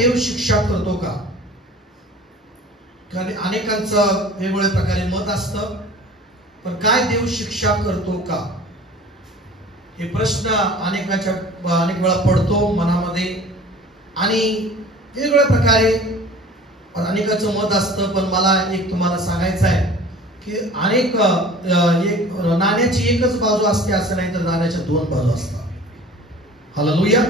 देव शिक्षा करतो का? कारण अनेकांचं वेगवेगळ्या प्रकारे मत असतं, पण काय देव शिक्षा करतो का? हे प्रश्न अनेक वेळा पडतो मनामध्ये आणि वेगवेगळ्या प्रकारे अनेकाचं मत असतं. पण मला एक तुम्हाला सांगायचं आहे की एक नाण्याची एकच बाजू असते असं नाही, तर नाण्याच्या दोन बाजू असतात. हालेलुया.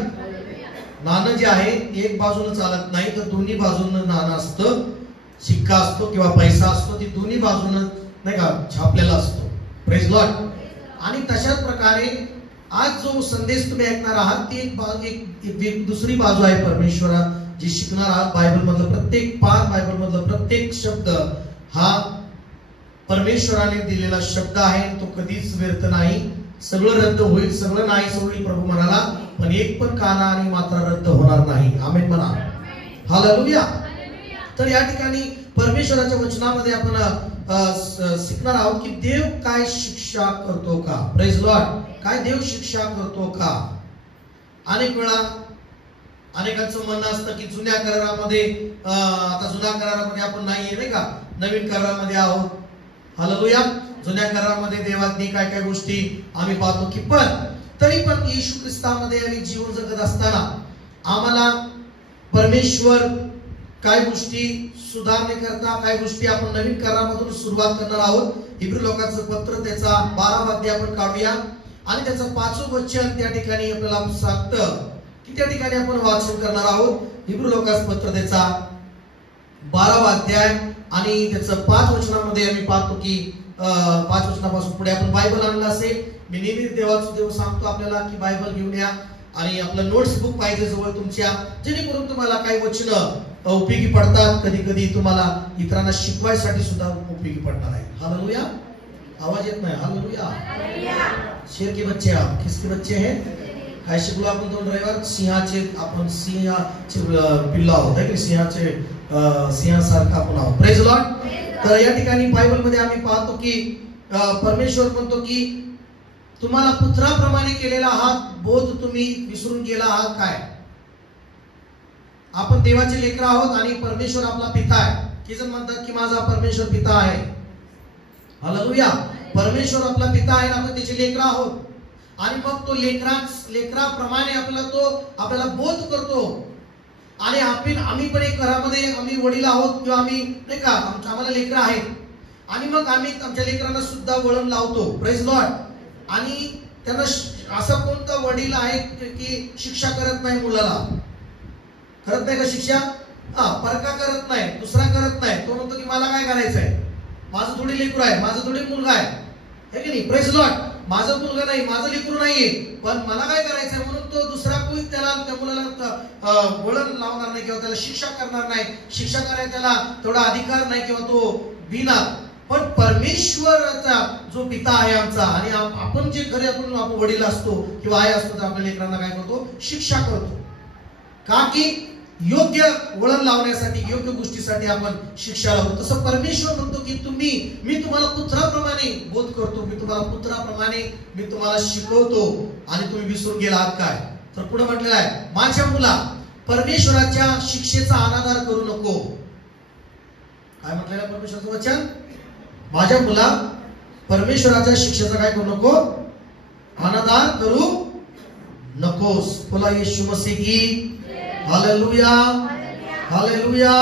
नाणं जे आहे एक बाजूने चालत नाही, तर दोन्ही बाजूनं नाणं असतं. सिक्का असतो किंवा पैसा असतो, ती दोन्ही बाजूनं नाही का छापलेला असतो. Praise Lord. आणि तशाच प्रकारे आज जो संदेश तुम्ही ऐकणार आहात ती एक दुसरी बाजू आहे. परमेश्वरा जी शिकणार आहात, बायबल मधलं प्रत्येक पाठ, बायबल मधलं प्रत्येक शब्द हा परमेश्वराने दिलेला शब्द आहे. तो कधीच व्यर्थ नाही. सगळं रद्द होईल, सगळं नाहीच होईल प्रभू म्हणाला, पण एक पण काना आणि मात्रा रद्द होणार नाही. आमेन म्हणा. हालेलुया. तर या ठिकाणी परमेश्वराच्या वचनामध्ये आपण शिकणार आहोत की देव काय शिक्षा करतो का? Praise Lord. काय देव शिक्षा करतो का? अनेक वेळा अनेकांचं म्हणणं असतं की जुन्या करारामध्ये, आता जुन्या करारामध्ये आपण नाहीये नाही का, नवीन करारामध्ये आहोत. हालेलुया. जुन्या करारामध्ये देवानी काय काय गोष्टी आम्ही पाहतो की पण तरी पण येशू ख्रिस्तामध्ये आम्ही जीवन जगत असताना आम्हाला परमेश्वर काय गोष्टी सुधारणे करता, काय गोष्टी आपण नवीन करारामधून सुरुवात करणार आहोत. इब्री लोकांचं पत्र त्याचा 12 अध्याय आपण काढूया आणि त्याचं 5वं वचन त्या ठिकाणी आपल्याला सांगतं की त्या ठिकाणी आपण वाचन करणार आहोत. इब्री लोकांचं पत्र त्याचा 12 अध्याय आणि त्याचं 5 वचनामध्ये आम्ही पाहतो की 5 वचनापासून पुढे आपण बायबल आणलं असेल. मी नेहमी देव सांगतो आपल्याला की बायबल घेऊन या आणि आपलं नोट्स बुक पाहिजे जवळ तुमच्या, जेणेकरून तुम्हाला काही वचन उपयोगी पडतात. कधी कधी तुम्हाला इतरांना शिकवायसाठी सुद्धा उपयोगी पडणार आहे. हालेलुया. आवाज येत नाही. हालेलुया. शेर के बच्चे आप किसके बच्चे हैं? काय शिकलो आपण 2 रविवार? सिंहाचे. आपण सिंहाचे पिल्ला आहोत की सिंहासारखा आपण आहोत. Praise Lord. तर या ठिकाणी बायबल मध्ये आम्ही पाहतो की परमेश्वर म्हणतो की तुम्हाला पुत्राप्रमाणे केलेला हा बोध तुम्ही विसरून गेला आहात काय? आपण देवाचे लेकरं आहोत आणि परमेश्वर आपला पिता आहे. की जण म्हणतात की माझा परमेश्वर पिता आहे. हालेलुया. परमेश्वर आपला पिता आहे, आपण त्याचे लेकरं आहोत आणि मग तो लेकराप्रमाणे आपल्याला बोध करतो. आणि आम्ही पण एक घरामध्ये आम्ही वडील आहोत किंवा आम्ही नाही का आम्हाला लेकरं आहेत आणि मग आम्ही आमच्या लेकरांना सुद्धा वळण लावतो. Praise Lord. आणि त्यांना असं कोणता वडील आहे की शिक्षा करत नाही मुलाला? करत नाही का शिक्षा? परका करत नाही, दुसरा करत नाही. तो म्हणतो की मला काय करायचंय, माझं थोडी लेकरू आहे, माझं थोडी मुलगा आहे की नाही? Praise Lord. माझा मुलगा नाही, माझं लेकरू नाहीये, पण मला काय करायचंय म्हणून तो दुसरा कोणी त्या मुलाला वळण लावणार नाही किंवा त्याला शिक्षा करणार नाही. शिक्षा करायला त्याला तेवढा अधिकार नाही किंवा तो बिना. पण परमेश्वराचा जो पिता आहे आमचा आणि आपण जे घरी आपण वडील असतो किंवा आई असतो तर आपल्या लेकरांना काय करतो? शिक्षा करतो. का? की योग्य वळण लावण्यासाठी, योग्य गोष्टीसाठी आपण शिक्षा लावतो. तसं परमेश्वर म्हणतो की मी तुम्हाला पुत्राप्रमाणे बोध करतो, मी तुम्हाला शिकवतो आणि तुम्ही विसरून गेला आहात काय? तर पुढे म्हटलेलं आहे, माझ्या मुला परमेश्वराच्या शिक्षेचा अनादर करू नको. काय म्हटलेलं आहे परमेश्वराचं वचन? माझ्या मुला परमेश्वराच्या शिक्षेचा काय करू नको? अनादर करू नकोस. बोला येशू मसीह की हालेलुया. हालेलुया.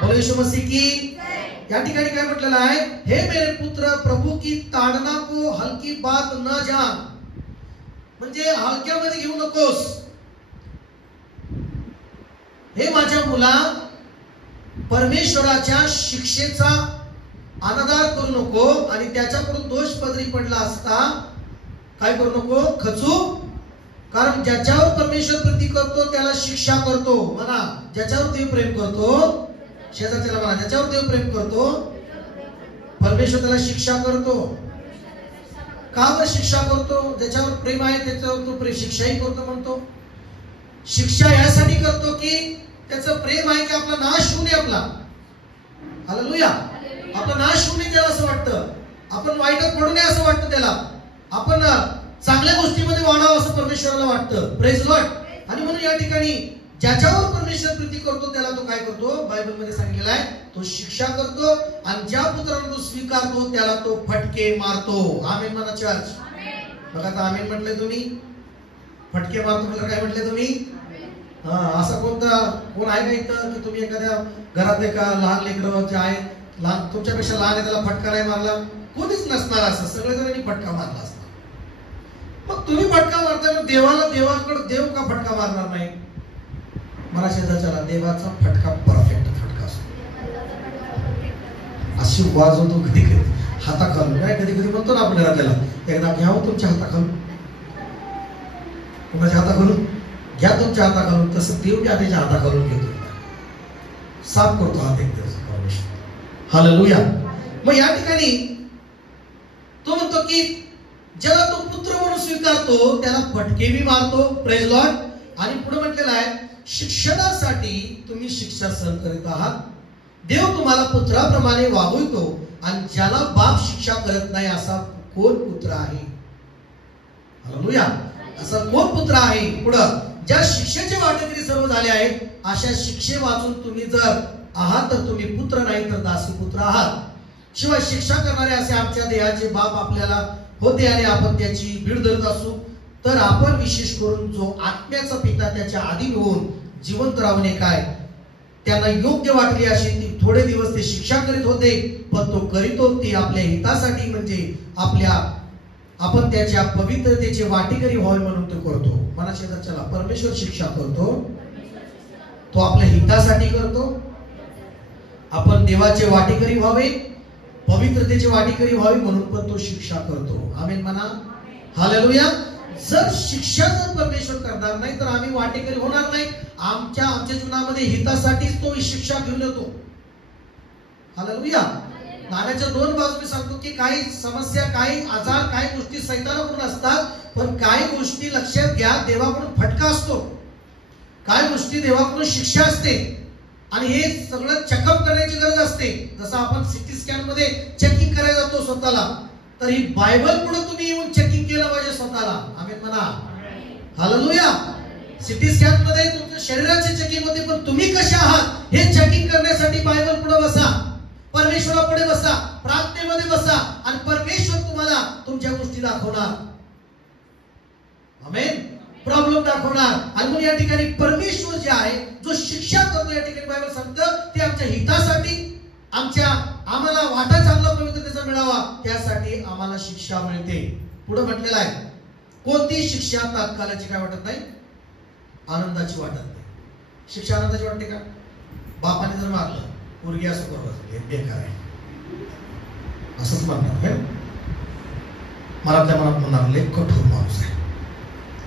बोला येशू मसीह की. या ठिकाणी काय म्हटलेलं आहे? हे मेरे पुत्र, प्रभु की ताड़ना को हलकी बात न जान. म्हणजे हलक्यामध्ये घेऊ नकोस. हे माझ्या मुला परमेश्वराच्या शिक्षेचा अनादर करू नको आणि त्याच्याकडून दोष पदरी पडला असता काय करू नको? खचू. कारण ज्याच्यावर परमेश्वर प्रीती करतो त्याला शिक्षा करतो. म्हणा, ज्याच्यावर देव प्रेम करतो, शेजारच्याला म्हणा, ज्याच्यावर देव प्रेम करतो परमेश्वर त्याला शिक्षा करतो. का बरं शिक्षा करतो? ज्याच्यावर प्रेम आहे त्याच्यावर तो शिक्षाही करतो म्हणतो. शिक्षा यासाठी करतो की त्याचं प्रेम आहे की आपला नाश होऊ नये. आपला हालेलुया. आपला नाश होऊ नये त्याला असं वाटतं. आपण वाईटात पडू नये असं वाटतं त्याला. आपण चांगल्या गोष्टीमध्ये वाढावं असं परमेश्वराला वाटतं. Praise Lord. आणि म्हणून या ठिकाणी ज्याच्यावर परमेश्वर प्रीती करतो त्याला तो काय करतो, बायबल मध्ये सांगितलेला आहे, तो शिक्षा करतो, आणि ज्या पुत्राला तो स्वीकारतो त्याला तो फटके मारतो. आमेन म्हणा चर्च. बघा आता आमेन म्हटले तुम्ही, फटके मारतो म्हणजे काय म्हटले तुम्ही? असा कोण आहे का इथं की तुम्ही एखाद्या घरात एका लहान लेकरं जे आहे, लहान तुमच्यापेक्षा लहान आहे, त्याला फटका नाही मारला? कोणीच नसणार. असं सगळेजणांनी फटका मारला असणार. मग तुम्ही फटका मारताय, मग देवाकडे देव का फटका मारणार नाही? मला शेजारच्याला देवाचा फटका परफेक्ट फटका असतो. अशी वाजवतो कधी कधी हाताखालून, काय कधी कधी म्हणतो ना आपण घरातल्याला, एकदा घ्यावं तुमच्या हाताखालून, कोणाच्या हाताखालून घ्या, तुमच्या हाताखालून. तसं देव घ्या त्याच्या हाताखालून घेतो, साफ करतो हात एक दिवस. हालेलुया. मग या ठिकाणी तो म्हणतो की ज्याला तो पुत्र म्हणून स्वीकारतो त्याला फटकेही मारतो. Praise Lord. आणि पुढे म्हटलेलं आहे, शिक्षणासाठी तुम्ही शिक्षा सहन करीत आहात. देव तुम्हाला पुत्राप्रमाणे वागवितो, आणि ज्याला बाप शिक्षा करत नाही असा कोण पुत्र आहे? हालेलुया. असा कोण पुत्र आहे? पुढं, ज्या शिक्षेचे वाटेकरी सर्व झाले आहेत, अशा शिक्षे वाचून तुम्ही जर आहात तर तुम्ही पुत्र नाही तर दासी पुत्र आहात. शिवाय शिक्षा करणारे असे आमच्या देहाचे बाप आपल्याला होते, आणि आपण त्याची भीड धरत असू तर आपण विशेष करून जो आत्म्याचा पिता त्याच्या अधीन होऊन जिवंत राहणे काय त्यांना योग्य वाटले अशी ती थोडे दिवस ते शिक्षा करीत होते, पण तो करीतो ती आपल्या हितासाठी, म्हणजे आपण त्याच्या पवित्रतेचे वाटेकरी व्हावे म्हणून तो करतो. मला शेजारच्याला, परमेश्वर शिक्षा करतो, तो आपल्या हितासाठी करतो. आपण देवाचे वाटेकरी व्हावे, पवित्रतेचे वाटेकरी व्हावे म्हणून पण तो शिक्षा करतो. आमेन म्हणा. हालेलुया. जर शिक्षा जर परमेश्वर करणार नाही तर आम्ही वाटेकरी होणार नाही. आमच्या जीवनामध्ये हितासाठीच तो शिक्षा घेऊन येतो. हालेलुया. नाण्याच्या दोन बाजू मी सांगतो की काही समस्या, काही आजार, काही गोष्टी सैतानाकडून असतात, पण काही गोष्टी लक्षात घ्या, देवाकडून फटका असतो, काही गोष्टी देवाकडून शिक्षा असते, आणि हे सगळं चेकअप करण्याची गरज असते. जसं आपण सिटी स्कॅन मध्ये चेकिंग करायला जातो स्वतःला, तर ही बायबल पुढे तुम्ही येऊन चेकिंग केलं पाहिजे स्वतःला. आमेन म्हणा. हालेलुया. सिटी स्कॅन मध्ये तुमच्या शरीराचे चेकिंग होते, पण तुम्ही कसे आहात हे चेकिंग करण्यासाठी बायबल पुढे बसा, परमेश्वरापुढे बसा, प्रार्थनेमध्ये बसा, आणि परमेश्वर तुम्हाला तुमच्या गोष्टी दाखवणार. आमेन. प्रॉब्लेम दाखवणार. आणि मग या ठिकाणी परमेश्वर जे आहे, जो शिक्षा करतो, या ठिकाणी बायबल सांगतं ते आमच्या हितासाठी, आम्हाला वाटा चांगला पवित्रतेचा मिळावा, त्यासाठी आम्हाला शिक्षा मिळते. पुढे म्हटलेलं आहे, कोणती शिक्षा तात्काळाची काय वाटत नाही, आनंदाची वाटत नाही. शिक्षा आनंदाची वाटते का? बापाने जर मारलं, पोरगी असं बरोबर बेकार आहे असंच म्हणणार. मला त्या मनात म्हणणार लय कठोर माणूस आहे,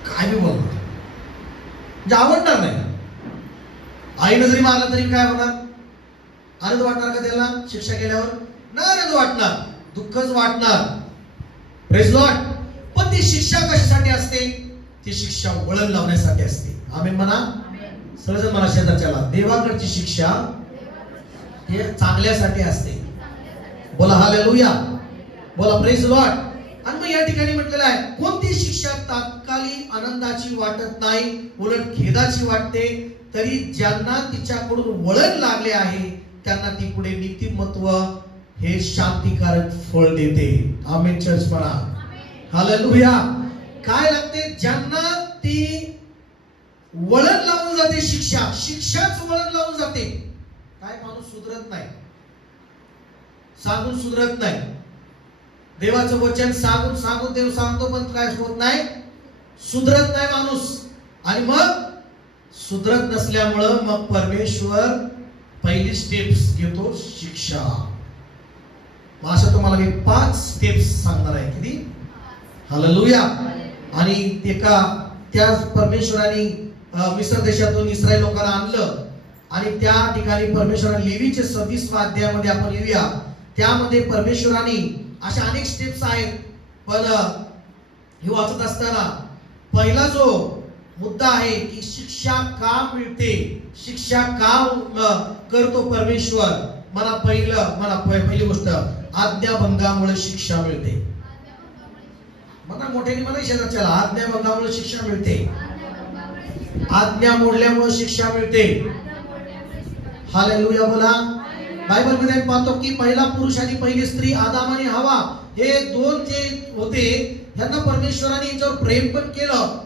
काय बी बोलणार, म्हणजे आवडणार नाही. आईनं जरी मारलं तरी काय होणार? आनंद वाटणार का त्याला? शिक्षा केल्यावर नाही आनंद वाटणार, दुःखच वाटणार. Praise Lord. पण ती शिक्षा कशासाठी असते? ती शिक्षा वळण लावण्यासाठी असते. आमेन म्हणा. सर्वजण म्हणा शेजारच्याला, देवाकडची शिक्षा हे चांगल्यासाठी असते. बोला हालेलुया. बोला प्रेज लॉर्ड. आणि मग या ठिकाणी म्हटलेलं आहे, कोणती शिक्षा तात्कालिक आनंदाची वाटत नाही, उलट खेदाची वाटते, तरी ज्यांना तिच्याकडून वळण लागले आहे त्यांना ती पुढे नीतिमत्व हे शांतिकारक फळ देते. आमेन चर्च म्हणा. हालेलुया. काय लागते? ज्यांना ती वळण लावून जाते, शिक्षाच वळण लावून जाते. काय माणूस सुधरत नाही, सांगून सुधरत नाही. देवाचं वचन सांगून देव सांगतो, पण काय होत नाही, सुधरत नाही माणूस. आणि मग सुधरत नसल्यामुळं मग परमेश्वर पहिली स्टेप्स घेतो, शिक्षा. मग असं तुम्हाला मी 5 स्टेप्स सांगणार आहे. किती? हालेलुया. आणि त्या परमेश्वराने मिस्र देशातून इस्रायल लोकांना आणलं, आणि त्या ठिकाणी परमेश्वराने लेवीचे 26व्या अध्यायामध्ये आपण येऊया. त्यामध्ये परमेश्वराने अशा अनेक स्टेप्स आहेत. पण हे वाचत असताना पहिला जो मुद्दा आहे की शिक्षा का मिळते, शिक्षा का करतो परमेश्वर. पहिली गोष्ट, आज्ञाभंगामुळे शिक्षा मिळते. मला मोठ्याने मला शेजारच्याला, आज्ञाभंगामुळे शिक्षा मिळते. आज्ञा मोडल्यामुळे शिक्षा मिळते. हालेलुया बोला. बायबल मध्ये पाहतो की पहिला पुरुष आणि पहिली स्त्री आदाम आणि हवा हे दोन जे होते यांना परमेश्वराने यांच्यावर प्रेम पण केलं.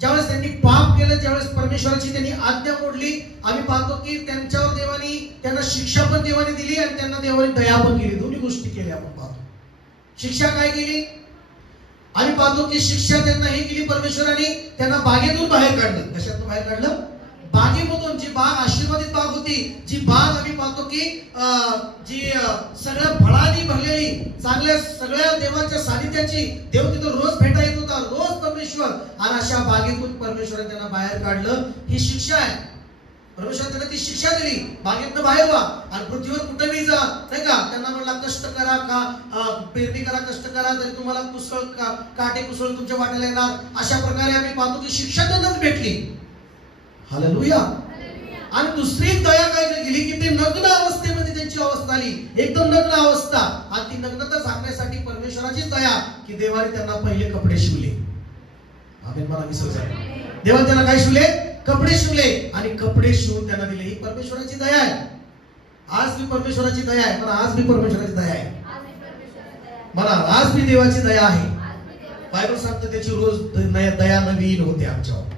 ज्यावेळेस त्यांनी पाप केलं, ज्यावेळेस परमेश्वराची त्यांनी आज्ञा मोडली, आम्ही पाहतो की त्यांच्यावर देवानी त्यांना शिक्षा पण देवाने दिली आणि त्यांना देवाने दया पण केली. दोन्ही गोष्टी केल्या आपण पाहतो. शिक्षा काय केली? आम्ही पाहतो की शिक्षा त्यांना हे केली परमेश्वराने, त्यांना बागेतून बाहेर काढलं. कशातून बाहेर काढलं? बागेमधून. जी बाग आशीर्वादित बाग होती, जी बाग आम्ही पाहतो की जी सगळ्या फळांनी भरलेली, चांगल्या सगळ्या देवाच्या सानिध्याची, देव तिथं रोज भेटा येत होता, रोज परमेश्वर, आणि अशा बागेतून परमेश्वराने त्यांना बाहेर काढलं. ही शिक्षा आहे. परमेश्वराने त्यांना ती शिक्षा दिली, बागेतनं बाहेर व्हा आणि पृथ्वीवर कुठेही जा, नाही का. त्यांना म्हणला कष्ट करा, का पेरणी करा, कष्ट करा, तरी तुम्हाला कुसळ काटे कुसळ तुमच्या वाट्याला येणार. अशा प्रकारे आम्ही पाहतो की शिक्षा त्यांनाच भेटली. हालेलुया. आणि दुसरी दया काय केली की ते नग्न अवस्थेमध्ये त्यांची अवस्था आली, एकदम नग्न अवस्था, आणि ती नग्नता झाकण्यासाठी परमेश्वराची दया की देवाने त्यांना पहिले कपडे शिवले. आमेन म्हणा. देवाने त्यांना काय शिवले? कपडे शिवले, आणि कपडे शिवून त्यांना दिले. ही परमेश्वराची दया आहे. आज भी परमेश्वराची दया आहे. पण आज भी परमेश्वराची दया आहे म्हणा. आज भी देवाची दया आहे. बायबल सांगतं त्याची रोज दया नवीन होते आमच्यावर.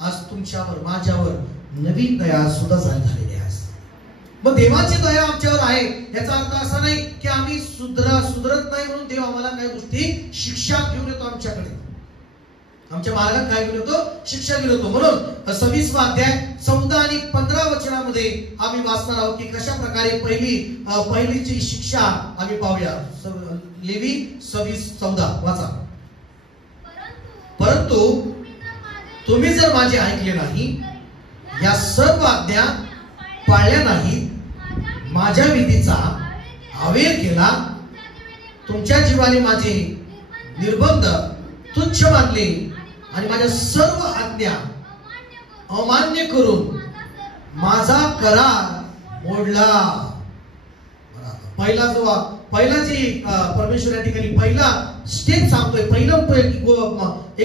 आज तुमच्यावर माझ्यावर नवीन दया सुद्धा झालेली आहे. मग देवाची दया आमच्यावर आहे याचा अर्थ असा नाही की आम्ही सुधरत नाही म्हणून देव आम्हाला काही गोष्टी शिक्षा घेऊन येतो आमच्याकडे. आमच्या मार्गात काय घेऊन येतो? शिक्षा घेऊन येतो. म्हणून 26 अध्याय 14 आणि 15 वचनामध्ये आम्ही वाचणार आहोत की कशा प्रकारे पहिलीची शिक्षा आम्ही पाहूया. लेवी 26:14 वाचा. परंतु तुम्ही जर माझे ऐकले नाही, या सर्व आज्ञा पाळल्या नाही, माझ्या विधीचा अवेर केला, तुमच्या जीवाने माझे निर्बंध तुच्छ मानले आणि माझ्या सर्व आज्ञा अमान्य करून माझा करार मोडला. पहिला जी परमेश्वर या ठिकाणी पहिला स्टेप सांगतोय,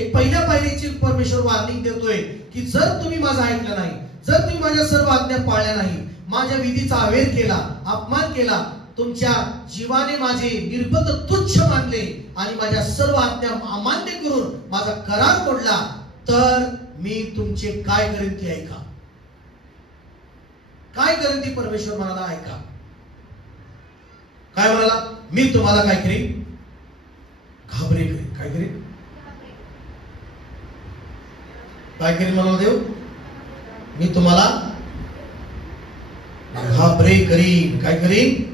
पहिल्या पायरीची परमेश्वर वॉर्निंग देतोय की जर तुम्ही माझं ऐकलं नाही, जर तुम्ही माझ्या सर्व आज्ञा पाळल्या नाही, माझ्या विधीचा अवेर केला, अपमान केला, तुमच्या जीवाने माझे निर्बंध तुच्छ मानले आणि माझ्या सर्व आज्ञा अमान्य करून माझा करार मोडला, तर मी तुमचे काय करेन ते ऐका. काय करेन ती परमेश्वर म्हणाला ऐका. काय म्हणाला? मी तुम्हाला काय करीन? घाबरे करीन. काय करीन? काय करीन म्हणाला देव? मी तुम्हाला घाबरे करीन. काय करीन?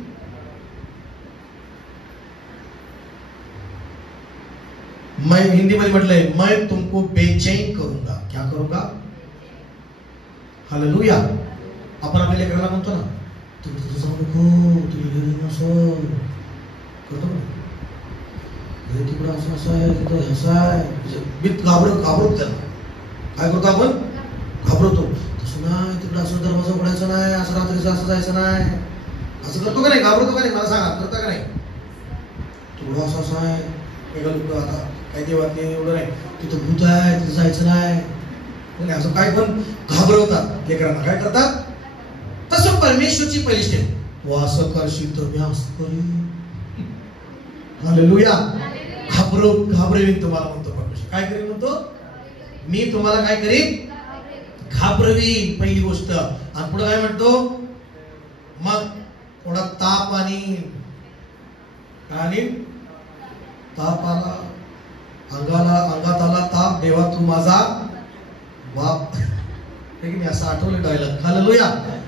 मैं हिंदी मध्ये म्हटलंय, मैं तुमको बेचैन करूंगा. क्या करूंगा? हालेलुया. आपण आपल्या लेकरांना म्हणतो ना, तू जाऊ नको, तू असं करतो ना, तिकडं असं असं आहे, तिथं असं आहे, मी घाबरतो त्याला. काय करतो आपण? घाबरतो. तसं नाही, तिकडं असं दरवाजा उघडायचा नाही, असं रात्रीचं असं जायचं नाही. असं करतो का नाही? घाबरतो का नाही? मला सांगा, करता का नाही? थोडं असं असं आहे, एका लोक आता काही देवात नाही, एवढं नाही, तिथं भूत आहे, तिथं जायचं नाही, असं काय पण घाबरवतात लेकरांना. काय करतात? तसं परमेश्वरची पहिली स्टेप, तू असं करशील तर मी असं करीन. हालेलुया. घाबरवीन तुम्हाला म्हणतो परमेश्वर. काय करीन म्हणतो? मी तुम्हाला काय करीन? घाबरवीन. पहिली गोष्ट. आणि पुढे काय म्हणतो? मग थोडा ताप आणि ताप आला, अंगात आला ताप, देवा तू माझा बाप. मी असं आठवलं डायलॉग. हालेलुया.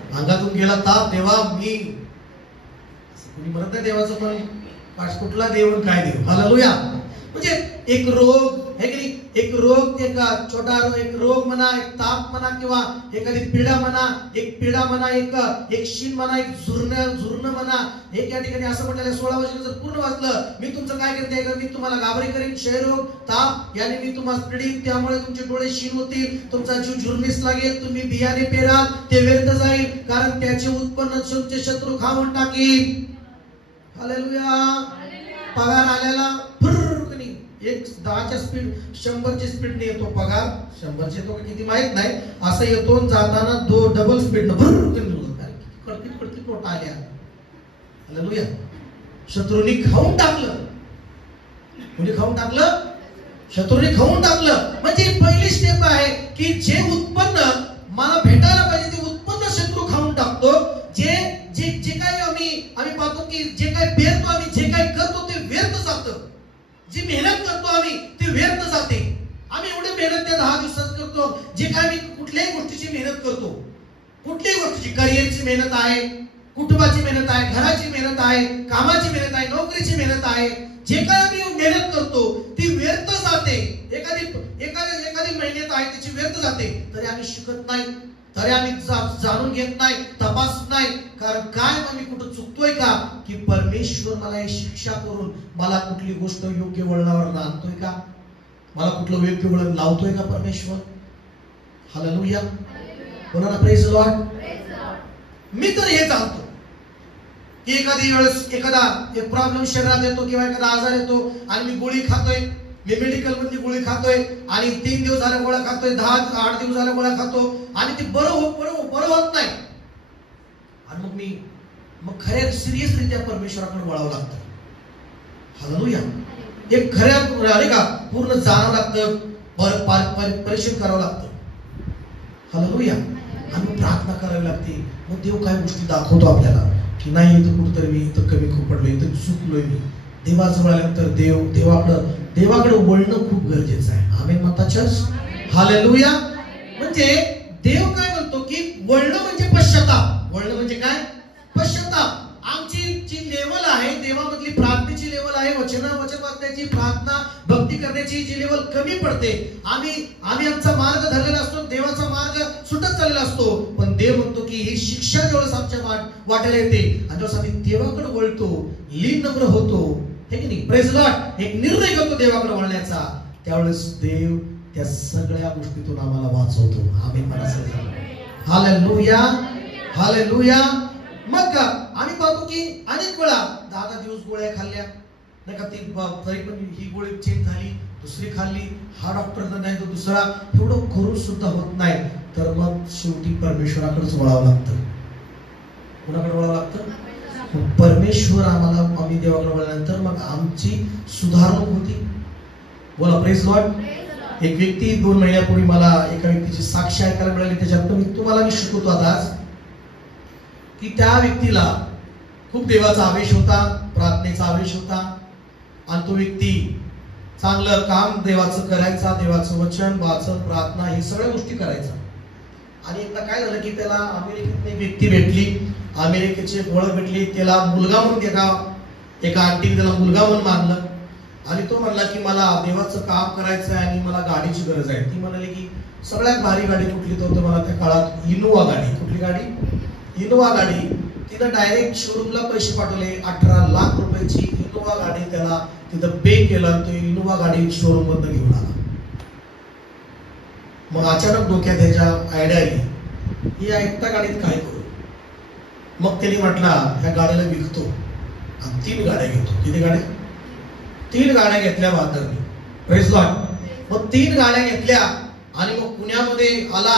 अंगातून गेला ताप, देवा मी, कुणी म्हणत नाही देवाचं पण कुठला देव काय देव. हालेलुया. म्हणजे एक रोग है की नाही, एक रोग, एक छोटा रोग, एक रोग म्हणा, एक ताप म्हणा, किंवा एखादी पीडा म्हणा, एक शीन म्हणा, एक झुरणं म्हणा. एक या ठिकाणी असं म्हटलेलं 16 वर्ष जर पूर्ण वाचलं, मी तुमचं काय करते, मी तुम्हाला घाबरे करेन, क्षयरोग, ताप याने मी तुम्हाला पीडित, त्यामुळे तुमचे डोळे शीन होतील, तुमचा जीव झुरणीस लागेल, तुम्ही बियाणे पेराल ते व्यर्थ जाईल, कारण त्याचे उत्पन्न तुमचे शत्रू खाऊन टाकील. हालेलुया. पगार आल्याला एक 10च्या स्पीड 100ची स्पीडने येतो पगार, 100चे येतो का किती माहित नाही, असं येतो जाताना डबल स्पीडनं कळकीत नोट आल्या. हालेलुया. शत्रूंनी खाऊन टाकलं. म्हणजे खाऊन टाकलं, शत्रूंनी खाऊन टाकलं. म्हणजे पहिली स्टेप आहे की जे उत्पन्न मला भेटायला पाहिजे ते उत्पन्न शत्रू खाऊन टाकतो. जे जे जे काही आम्ही पाहतो की जे काही पेरतो आम्ही, जे काही करतो ते व्यर्थ जातं. जी मेहनत करतो आम्ही ती व्यर्थ जाते. आम्ही एवढी मेहनत त्या 10 दिवसात करतो. जे काय आम्ही कुठल्याही गोष्टीची मेहनत करतो, कुठल्याही गोष्टीची, करिअरची मेहनत आहे, कुटुंबाची मेहनत आहे, घराची मेहनत आहे, कामाची मेहनत आहे, नोकरीची मेहनत आहे, जे काय आम्ही मेहनत करतो ती व्यर्थ जाते. एखादी मेहनत आहे त्याची व्यर्थ जाते. तरी आम्ही शिकत नाही, तरी आम्ही जाणून घेत नाही, तपासत नाही. कारण काय आम्ही कुठं चुकतोय का, की परमेश्वर मला हे शिक्षा करून मला कुठली गोष्ट योग्य वळणावर आणतोय का, मला कुठलं योग्य वळण लावतोय का परमेश्वर. हालेलुया. कोणाला प्रेज द लॉर्ड. मी तर हे जाणतो की एखादी वेळेस एखादा एक प्रॉब्लेम शरीरात येतो किंवा एखादा आजार येतो आणि मी गोळी खातोय, मी मेडिकल मधली गोळी खातोय आणि 3 दिवस झाल्या गोळ्या खातोय, 8 दिवस झाल्या गोळ्या खातो आणि ते बरं होत नाही. आणि मग खऱ्या सिरियस रित्या परमेश्वराकडे वळावं लागतं. हालेलुया. एक खऱ्या नाही का पूर्ण जाणं लागतं, परिश्रम करावं लागतं. हालेलुया. आणि प्रार्थना करावी लागते. मग देव काय गोष्टी दाखवतो आपल्याला की नाही इथं कुठेतरी मी इथं कमी खूप पडलोय, इथं चुकलोय मी. देवाजवळ आल्यानंतर देवाकडे वळणं खूप गरजेचं आहे. आमेन म्हणता चर्च. हालेलुया. म्हणजे देव काय म्हणतो की वळणं म्हणजे पश्चाताप. वळणं म्हणजे काय? पश्चाताप. आमची जी लेवल आहे देवामधली प्रार्थनेची लेवल आहे, वचन वाचण्याची, प्रार्थना भक्ती करण्याची जी लेवल कमी पडते, आम्ही आमचा मार्ग धरलेला असतो, देवाचा मार्ग सुटत चाललेला असतो. पण देव म्हणतो की ही शिक्षा ज्यावेळेस आमच्या वाटेला येते आणि ज्यावेळेस आम्ही देवाकडे वळतो, लीन नम्र होतो, हे की नाही, प्रेज लॉर्ड, एक निर्णय घेतो देवाकडे वळण्याचा, त्यावेळेस देव त्या सगळ्या गोष्टीतून आम्हाला वाचवतो. आमेन म्हणा सगळं. हालेलुया. हालेलुया. मग आम्ही पाहतो की अनेक वेळा 10 दिवस गोळ्या खाल्ल्या नाही का, तरी पण ही गोळी चेंज झाली, दुसरी खाल्ली, हा डॉक्टर नाही तो दुसरा, एवढं करून सुद्धा होत नाही. तर मग शेवटी परमेश्वराकडेच वळावं लागतं. कोणाकडे वळावं लागतं? परमेश्वर आम्ही देवाकडे वळल्यानंतर मग आमची सुधारणा होती. बोला प्रेज लॉर्ड. एक व्यक्ती 2 महिन्यापूर्वी मला एका व्यक्तीची साक्ष ऐकायला मिळाली. त्याच्यात तुम्हाला मी शिकवतो आता आज की त्या व्यक्तीला खूप देवाचा आवेश होता, प्रार्थनेचा आवेश होता आणि तो व्यक्ती चांगलं काम देवाचं करायचा, देवाचं वचन वाचन, प्रार्थना, हे सगळ्या गोष्टी करायचा. आणि एकदा काय झालं की त्याला अमेरिकेत एक व्यक्ती भेटली, अमेरिकेची ओळख भेटली, त्याला मुलगा म्हणून एका आंटीने त्याला मुलगा म्हणून मानलं आणि तो म्हणला की मला देवाचं काम करायचं आहे आणि मला गाडीची गरज आहे. ती म्हणाली की सगळ्यात भारी गाडी कुठली, तर मला त्या काळात इनोवा गाडी, कुठली गाडी, इनोवा गाडी. तिथं डायरेक्ट शोरूमला पैसे पाठवले, 18 लाख रुपयाची इनोवा गाडी त्याला तिथं पे केलं. तो इनोवा गाडी शोरूम मधून घेऊन आला. मग अचानक डोक्यात ह्याच्या आयडिया आली, ही ऐकता गाडीत काय करू. मग त्यांनी म्हटला ह्या गाड्याला विकतो आणि 3 गाड्या घेतो. किती गाड्या? 3 गाड्या घेतल्या बहादरने. Praise Lord. मग 3 गाड्या घेतल्या आणि मग पुण्यामध्ये आला.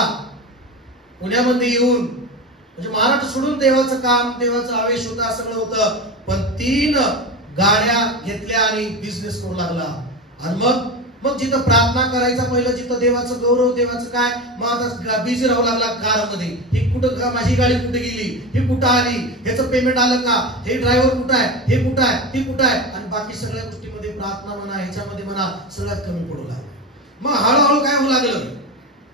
पुण्यामध्ये येऊन म्हणजे महाराष्ट्र सोडून देवाचं काम, देवाचा आवेश होता, सगळं होतं, पण 3 गाड्या घेतल्या आणि बिझनेस करू लागला. आणि मग जिथं प्रार्थना करायचा पहिलं, जिथं देवाचं गौरव, देवाचं काय, मग आता बिझी राहू लागला कारमध्ये. ही कुठं, माझी गाडी कुठे गेली, ही कुठं आली, ह्याचं पेमेंट आलं का, हे ड्रायव्हर कुठं आहे, हे कुठं आहे, ती कुठं आहे. आणि बाकी सगळ्या गोष्टीमध्ये प्रार्थना म्हणा, ह्याच्यामध्ये म्हणा, सगळ्यात कमी पडू लागला. मग हळूहळू काय होऊ लागलं,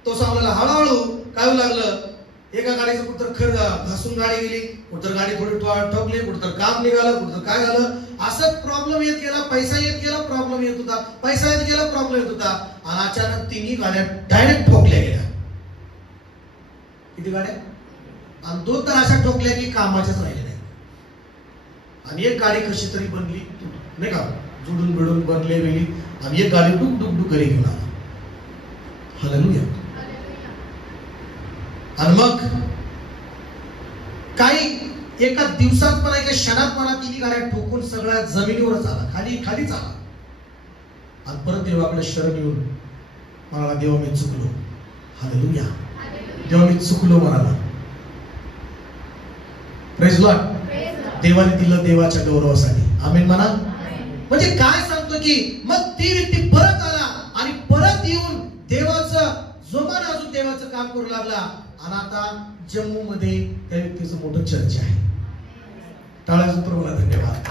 तो सांगला, हळूहळू काय होऊ लागलं, एका गाडीचं कुठं घासून गाडी गेली, कुठं गाडी थोडी ठोकली, कुठं काम निघालं, कुठं काय झालं, असं प्रॉब्लेम येत गेला. पैसा येत गेला, प्रॉब्लेम येत होता, पैसा येत गेला, प्रॉब्लेम येत होता. आणि अचानक 3 गाड्या डायरेक्ट ठोकल्या गेल्या. किती गाड्या? आणि 2 तर अशा ठोकल्या की कामाच्याच राहिल्या नाही. आणि एक गाडी कशी तरी बनली नाही का, जुडून बिडून बनले गेली आणि एक गाडी डुक डुक डुक घरी घेऊन आला. हालेलुया. आणि मग काही एका दिवसात म्हणा, एका क्षणात म्हणा, 3 गाड्या ठोकून सगळ्या जमिनीवरच आला, खालीच आला. आणि परत देवाकडे शरण येऊन म्हणाला, देवा मी चुकलो. हालेलुया. देवा मी चुकलो म्हणाला. Praise Lord. देवाने दिलं देवाच्या गौरवासाठी. आमेन म्हणा. म्हणजे काय सांगतो की मग ती व्यक्ती परत आला आणि परत येऊन देवाचं जोमाने अजून देवाचं काम करू लागला. आणि आता जम्मू मध्ये त्या व्यक्तीचं मोठं चर्च आहे. टाळ्याचं प्रभूला धन्यवाद.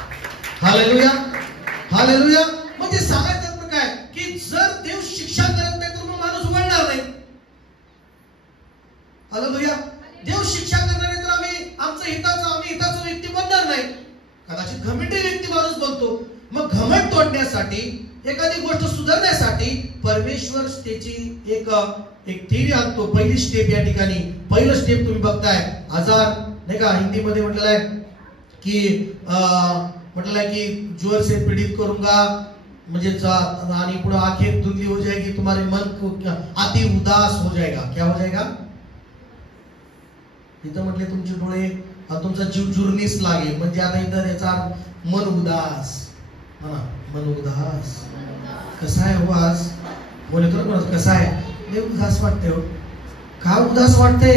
हालेलुया. हालेलुया. म्हणजे सांगायचं काय की जर देव शिक्षा करत नाही तर मग माणूस वळणार नाही. हालेलुया. देव शिक्षा करणार नाही तर आम्ही हिताचा व्यक्ती बनणार नाही. कदाचित घमंडी व्यक्ती माणूस बनतो. मग घमंड तोडण्यासाठी, एखादी गोष्ट सुधारण्यासाठी परमेश्वर त्याची एक थेरी आणतो. पहिली स्टेप या ठिकाणी, पहिलं स्टेप तुम्ही बघताय, आजार नाही का हिंदीमध्ये म्हटलेलं आहे की ज्वर से पीडित करूंगा, म्हणजे आणि पुढे आंखें धुंधली हो जाएगी, तुम्हारे मन को अति उदास हो जाएगा. क्या हो जाएगा? इथं म्हटले तुमचे डोळे, तुमचा जीव जुर्नीस लागेल. म्हणजे आता इथं याचा मन उदास म्हणा. मन उदास कसा आहे हो आज? बोले तर कसा आहे? लय उदास वाटते हो. का उदास वाटते?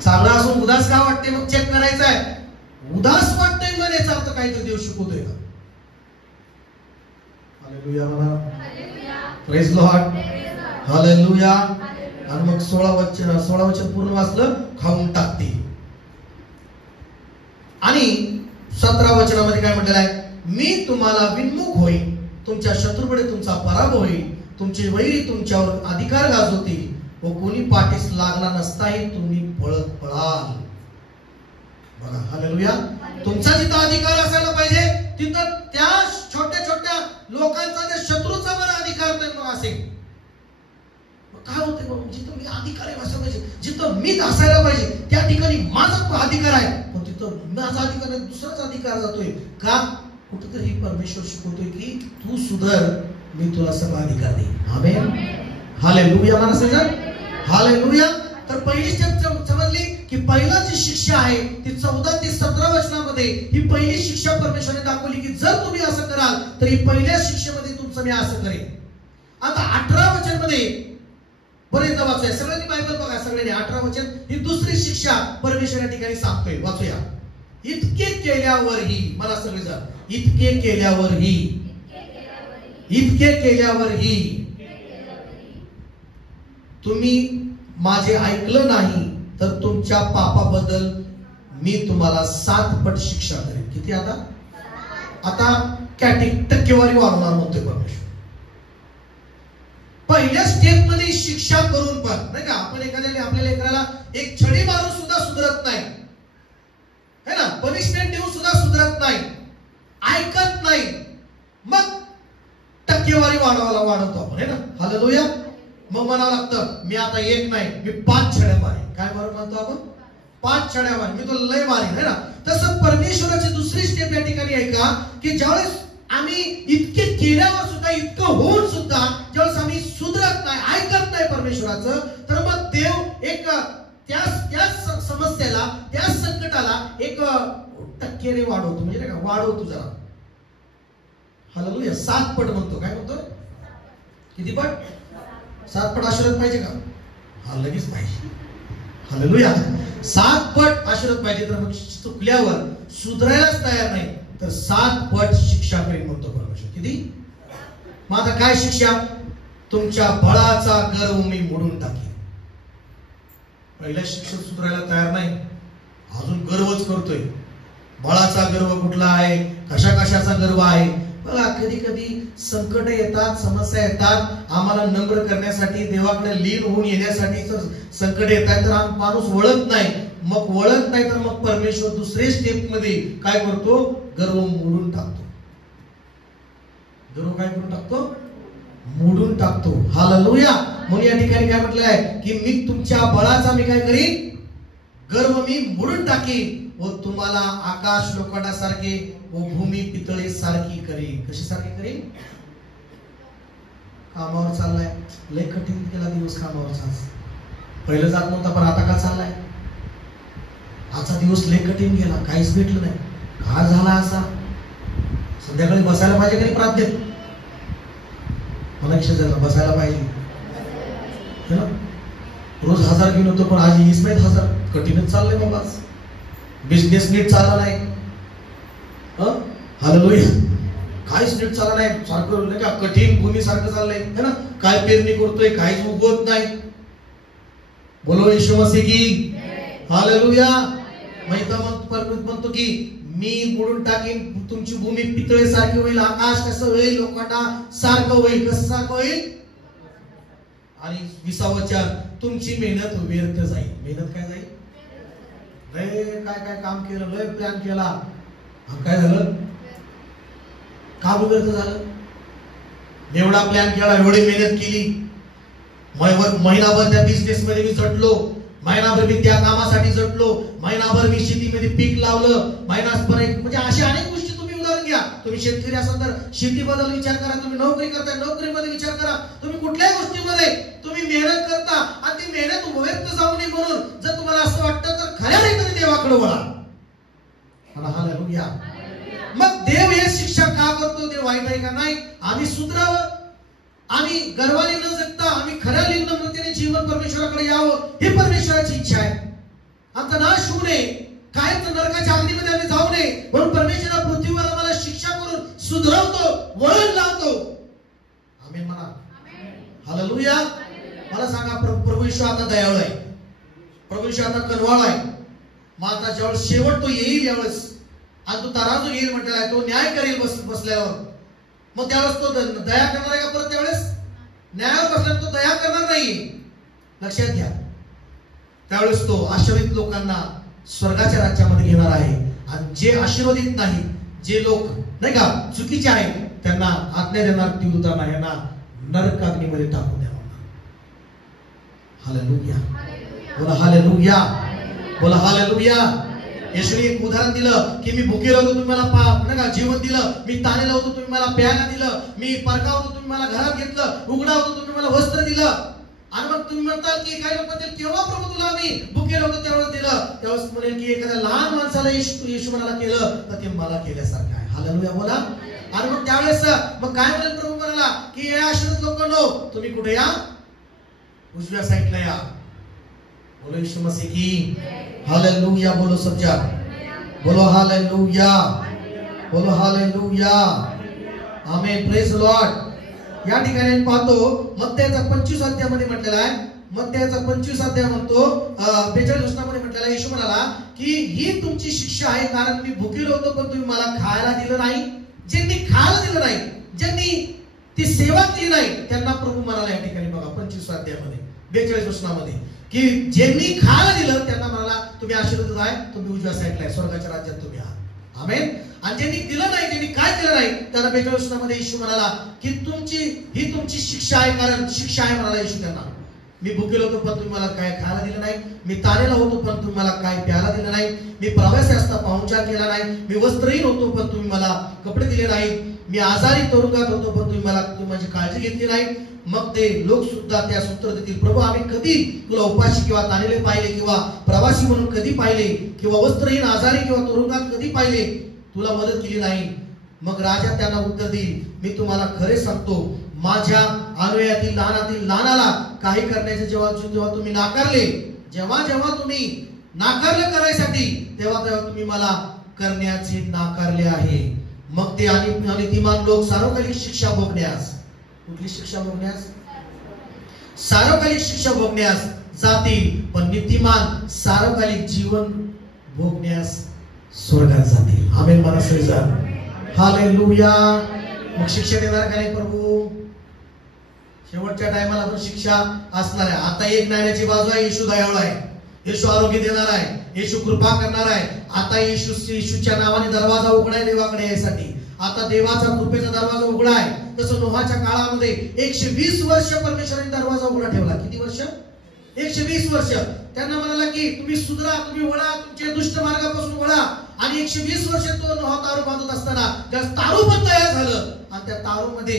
चांगला असून उदास का वाटते? मग चेक करायचं आहे. उदास वाटतंय मन, याचा अर्थ काहीतरी देव शिकवतोय का? हालेलुया म्हणा. Praise Lord. हालेलुया. आणि मग 16 वचन पूर्ण वाचलं, खाऊन टाकते. आणि 17 वचनामध्ये काय म्हटलेलं आहे? मी तुम्हाला विन्मुख होईल, तुमच्या शत्रूकडे तुमचा पराभव होईल, तुमचे वैरी तुमच्यावर अधिकार गाजवतील व कोणी पाठीस लागला नसताही तुम्ही पळत पळाल. बघा. हालेलुया. तुमचा जिथं अधिकार असायला पाहिजे तिथं त्या छोट्या छोट्या लोकांचा, त्या शत्रूचा बरं अधिकार असेल. काय होते म्हणून जिथं मी अधिकार आहे असं पाहिजे, जिथं मीच असायला पाहिजे त्या ठिकाणी माझा तो अधिकार आहे, पण तिथं माझा अधिकार आहे दुसराच अधिकार जातोय का? कुठेतरी परमेश्वर शिकवतोय की तू सुधर, मी तुला सगळा अधिकार देईन. आमेन. हालेलुया म्हणा सगळं. हालेलुया. तर पहिली स्टेप समजली की पहिला जी शिक्षा आहे ती 14 ते 17 वचनामध्ये ही पहिली शिक्षा परमेश्वराने दाखवली की जर तुम्ही असं कराल तर ही पहिल्या शिक्षेमध्ये तुमचं मी असं करेन. आता 18 वचन मध्ये बरेच वाचूया. सगळ्यांनी बायबल बघा. सगळ्यांनी 18 वचन ही दुसरी शिक्षा परमेश्वर या ठिकाणी सांगतोय. वाचूया. इतके केल्यावरही, मला सगळे जा, इतके केल्यावरही तुम्ही माझे ऐकलं नाही तर तुमच्या पापाबद्दल मी तुम्हाला 7 पट शिक्षा करेन. किती? आता टक्केवारी वाढवणार म्हणतोय परमेश्वर. पहिल्या स्टेप मध्ये शिक्षा करून पण नाही का, आपण आपल्या लेकराला एक छडी मारून सुद्धा सुधरत नाही है ना, पनिशमेंट देऊन सुद्धा सुधरत नाही, ऐकत नाही, मग टक्केवारी वाढवतो आपण है ना. हालेलुया. मग म्हणावं लागतं मी आता एक नाही, मी 5 छड्या मारेन. काय म्हणतो आपण? 5 छड्या मारेन, मी तो लय मारेन है ना. तसं परमेश्वराची दुसरी स्टेप या ठिकाणी आहे का की ज्यावेळेस आम्ही इतके केल्यावर सुद्धा, इतकं होऊन सुद्धा ज्यावेळेस आम्ही सुधरत नाही, ऐकत नाही परमेश्वराचं, तर मग देव एक त्या समस्येला, त्या संकटाला एक टक्केने वाढवतो. म्हणजे का वाढवतो जरा. हालेलुया. 7 पट म्हणतो. काय म्हणतो? किती पट? 7 पट आशीर्वाद पाहिजे का? हा लगेच पाहिजे. हालेलुया. 7 पट आशीर्वाद पाहिजे. तर मग चुकल्यावर सुधारायलाच तयार नाही तर 7 पट शिक्षा करेन म्हणतो परमेश्वर. किती? मग आता काय शिक्षा? तुमच्या बळाचा गर्व मी मोडून टाकेन. पहिल्या शिक्षक सुधारायला तयार नाही, अजून गर्वच करतोय. बळाचा गर्व कुठला आहे? कशाचा गर्व आहे? बघा, कधी कधी संकट येतात, समस्या येतात, आम्हाला नम्र करण्यासाठी, देवाकडे लीन होऊन येण्यासाठी संकट येतात, तर माणूस वळत नाही. मग वळत नाही तर मग परमेश्वर दुसरे स्टेप मध्ये काय करतो? गर्व मोडून टाकतो. गर्व काय करून टाकतो? मोडून टाकतो. हालेलुया. म्हणून या ठिकाणी काय म्हटलं आहे की मी तुमच्या बळाचा मी काय करीन? गर्व मी मोडून टाकीन व तुम्हाला आकाश लोखंडासारखे व भूमी पितळे सारखी करीन. कशी सारखी करीन? कामावर चाललाय, लय कठीण केला दिवस कामावरचा. पहिलं जात नव्हता पण आता का चाललाय? आजचा दिवस लय कठीण गेला, काहीच भेटलं नाही. का झाला असा? संध्याकाळी बसायला पाहिजे की नाही प्रार्थनेत? मला शेजारला बसायला पाहिजे है ना? रोज 1000 घेऊन होतो, पण आज 20,000 कठीणच चाललंय बाबा. बिझनेस नीट चालला नाही. हालेलुया. काहीच नीट चालला नाही. सारखं नाही का कठीण भूमी सारखं चाललंय है ना? काय पेरणी करतोय, काहीच उगवत नाही. बोलो येशू मसीह की हालेलुया. म्हणतो की मी मोडून टाकीन, तुमची भूमी पितळेसारखी होईल, आकाश कसं होईल, लोखंडा सारखं होईल. कसं सारखं होईल? आणि 20वा वचन, तुमची मेहनत व्यर्थ जाईल. मेहनत काय जाईल? काय काम केलं, लय प्लॅन केला, काय झालं? काम व्यर्थ झालं. एवढा प्लॅन केला, एवढी मेहनत केली, महिनाभर त्या बिझनेस मध्ये मी झटलो, महिनाभर मी त्या कामासाठी झटलो, महिनाभर मी शेतीमध्ये पीक लावलं, महिनाभर म्हणजे अशा अनेक गोष्टी. तुम्ही उदाहरण घ्या. तुम्ही शेतकरी असाल तर शेतीबद्दल विचार करा, तुम्ही नोकरी करताय नोकरीमध्ये विचार करा, तुम्ही कुठल्याही गोष्टीमध्ये तुम्ही मेहनत करता आणि ती मेहनत व्यर्थ जाऊ नये म्हणून जर तुम्हाला असं वाटतं तर खऱ्या रीतीने देवाकडे वळा. हालेलुया. मग देव हे शिक्षा का करतो? देव वाईट आहे का? नाही. आम्ही सुधरावं, आम्ही गर्वाने न जगता आम्ही खऱ्या नम्रतेने जीवन परमेश्वराकडे यावं, ही परमेश्वराची इच्छा आहे. आमचा नाश होऊ नये, कायमच नरकाच्या अग्नीमध्ये आम्ही जाऊ नये म्हणून परमेश्वर पृथ्वीवर आम्हाला शिक्षा करून सुधरवतो, वळण लावतो. आमेन म्हणा. हालेलुया. मला सांगा, प्रभू येशू आता दयाळू आहे, प्रभू येशू आता कनवाळ आहे. मग आता ज्यावेळेस शेवट तो येईल, यावेळेस आणि तो तराजू येईल म्हटलेला आहे, तो न्याय करेल बसल्यावर. मग त्यावेळेस तो दया करणार आहे का? परत त्यावेळेस न्यायावर बसल्यावर तो दया करणार नाही. लक्षात घ्या. त्यावेळेस तो आशीर्वादित लोकांना स्वर्गाच्या राज्यामध्ये घेणार आहे, आणि जे आशीर्वादित नाही, जे लोक नाही का चुकीचे आहेत, त्यांना आज्ञा देणार ती उतरणार, यांना नरक अग्नीमध्ये टाकून द्यावं. हालेलुया. बोला हालेलुया. बोला हालेलुया. येशूने एक उदाहरण दिलं की मी भुकेलो होतो, तुम्ही मला जेवण दिलं, मी ताणलेलो होतो, तुम्ही मला प्यायला दिलं, मी परका होतो, तुम्ही मला घरात घेतलं, उघडा होतो, तुम्ही मला वस्त्र दिलं. आणि मग तुम्ही म्हणताल की काही लोक म्हणतील, केव्हा प्रभू तुला आम्ही भुकेलो होतो त्यावेळेस दिलं? त्यावेळेस म्हणेल की एखाद्या लहान माणसाला येशू म्हणाला केलं तर ते मला केल्यासारखं आहे. हालेलुया. बोला. आणि मग त्यावेळेस मग काय म्हणेल प्रभू म्हणाला की हे आशीर्वादित लोकांनो, तुम्ही कुठे या? उजव्या साईडला या. बोलो येशू मसीह की हालेलुया. बोलो सब जन. बोलो हालेलुया. बोलो hallelujah. Amen. Praise the Lord. या ठिकाणी पाहतो मत्तेचा 25 अध्यायामध्ये म्हटलेला आहे. मत्तेचा 25 अध्याय म्हणतो 42 वचनामध्ये म्हटलेला आहे, येशू म्हणाला की ही तुमची शिक्षा आहे, कारण मी भुकेलो होतो पण तुम्ही मला खायला दिलं नाही. ज्यांनी खायला दिलं नाही, ज्यांनी ती सेवा केली नाही, त्यांना प्रभू म्हणाला या ठिकाणी बघा 25 अध्यायामध्ये 42 वचनामध्ये की ज्यांनी खायला दिलं त्यांना म्हणाला तुम्ही आशीर्वादित आहे, तुम्ही उजव्या साईडला आहे, स्वर्गाच्या राज्यात तुम्ही आहात. आमेन. आणि ज्यांनी दिलं नाही, ज्यांनी काय केलं नाही, त्याला 42 वचनामध्ये येशू म्हणाला की ही तुमची शिक्षा आहे, कारण शिक्षा आहे म्हणाला येशू त्यांना. मी भुकेलो होतो पण तुम्ही मला काय खायला दिलं नाही, मी ताणलेला होतो पण तुम्ही मला काय प्यायला दिलं नाही, मी प्रवासी असता पाहुणचार केला नाही, मी वस्त्रहीन होतो पण तुम्ही मला कपडे दिले नाही, मी आजारी तुरुंगात होतो पण तुम्ही माझी काळजी घेतली नाही. मग ते लोक सुद्धा त्या उत्तर देतील, प्रभू आम्ही कधी तुला उपाशी किंवा ताणलेले पाहिले, किंवा प्रवासी म्हणून कधी पाहिले, किंवा वस्त्रहीन आजारी किंवा तुरुंगात कधी पाहिले, तुला मदत केली नाही. मग राजा त्यांना उत्तर देईल, मी तुम्हाला खरे सांगतो, माझ्या अनुयायातील लहानाला काही करण्याचे जेव्हा तुम्ही नाकारले, जेव्हा तुम्ही नाकारले करायसाठी, तेव्हा तुम्ही मला करण्याचे नाकारले आहे. मग ते आणि नीतिमान लोक सार्वकालिक शिक्षा भोगण्यास, कुठली शिक्षा भोगण्यास? सार्वकालिक शिक्षा भोगण्यास जातील, पण नीतिमान सार्वकालिक जीवन भोगण्यास स्वर्गात जातील. आमेन. म्हणा सगळेजण हालेलुया. मग शिक्षा देणार का नाही प्रभू? शेवटच्या टायमाला पण शिक्षा असणार आहे. आता एक नाण्याची बाजू आहे, येशू दयाळू आहे, येशू आरोग्य देणार आहे, येशू कृपा करणार आहे. आता येशूच्या नावाने दरवाजा उघडा आहे देवाकडे यायसाठी. आता देवाचा कृपेचा दरवाजा उघडा आहे. तसं नोहाच्या काळामध्ये 120 वर्ष परमेश्वराने दरवाजा उघडा ठेवला. किती वर्ष? 120 वर्ष. त्यांना म्हणाला की तुम्ही सुधरा, तुम्ही वळा, तुमच्या दुष्ट मार्गापासून वळा. आणि 120 वर्ष तो नोहा तारू बांधत असताना त्या तारू पण तयार झालं, आणि त्या तारूमध्ये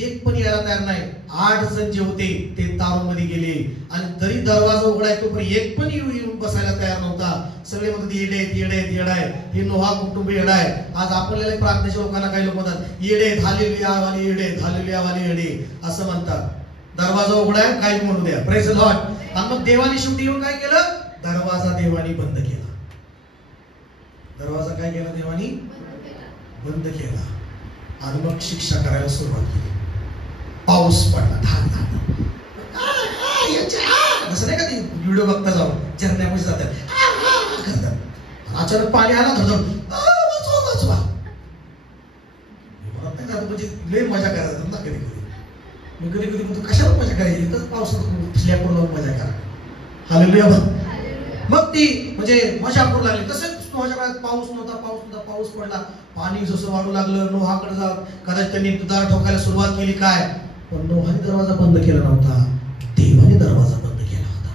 एक पण यायला तयार नाही. 8 जण जे होते ते तारूमध्ये गेले आणि तरी दरवाजा उघडाय तोपर्यंत एक पण येऊन बसायला तयार नव्हता. सगळे म्हणतात येडे आहेत, येडे आहेत, येडा आहे, हे नोहा कुटुंब येडा आहे. आज आपल्याला प्रार्थनेच्या लोकांना काही लोक म्हणतात येडे आहेत, हालेलुया वाले येडे आहेत, हालेलुया वाले येडे असं म्हणतात. दरवाजा उघडाय काही म्हणू द्या, प्रेज द लॉर्ड. आणि मग देवाने शेवटी येऊन काय केलं? दरवाजा देवानी बंद केला. दरवाजा काय केला? देवानी बंद केला आणि मग शिक्षा करायला सुरुवात केली. पाऊस पडला, धाक धाक. असं नाही का ते व्हिडिओ बघता जाऊन झरण्यामध्ये जातात करतात. अचानक पाणी आला धडधड, वाचवा. म्हणजे लय मजा करायचं ना. कधी कधी मी कधी म्हणतो कशावर मजा करायची, तर पावसात स्लॅपवर जाऊन मजा करा. हालेलुया. मग ती म्हणजे मजा करू लागली. तसंच नोहाच्या काळात पाऊस नव्हता, पाऊस पडला. पाणी जसं वाढू लागलं, नोहाकडे जा कदाचित त्यांनी दार ठोकायला सुरुवात केली. काय पण नोहाने दरवाजा बंद केला नव्हता, देवाने दरवाजा बंद केला होता.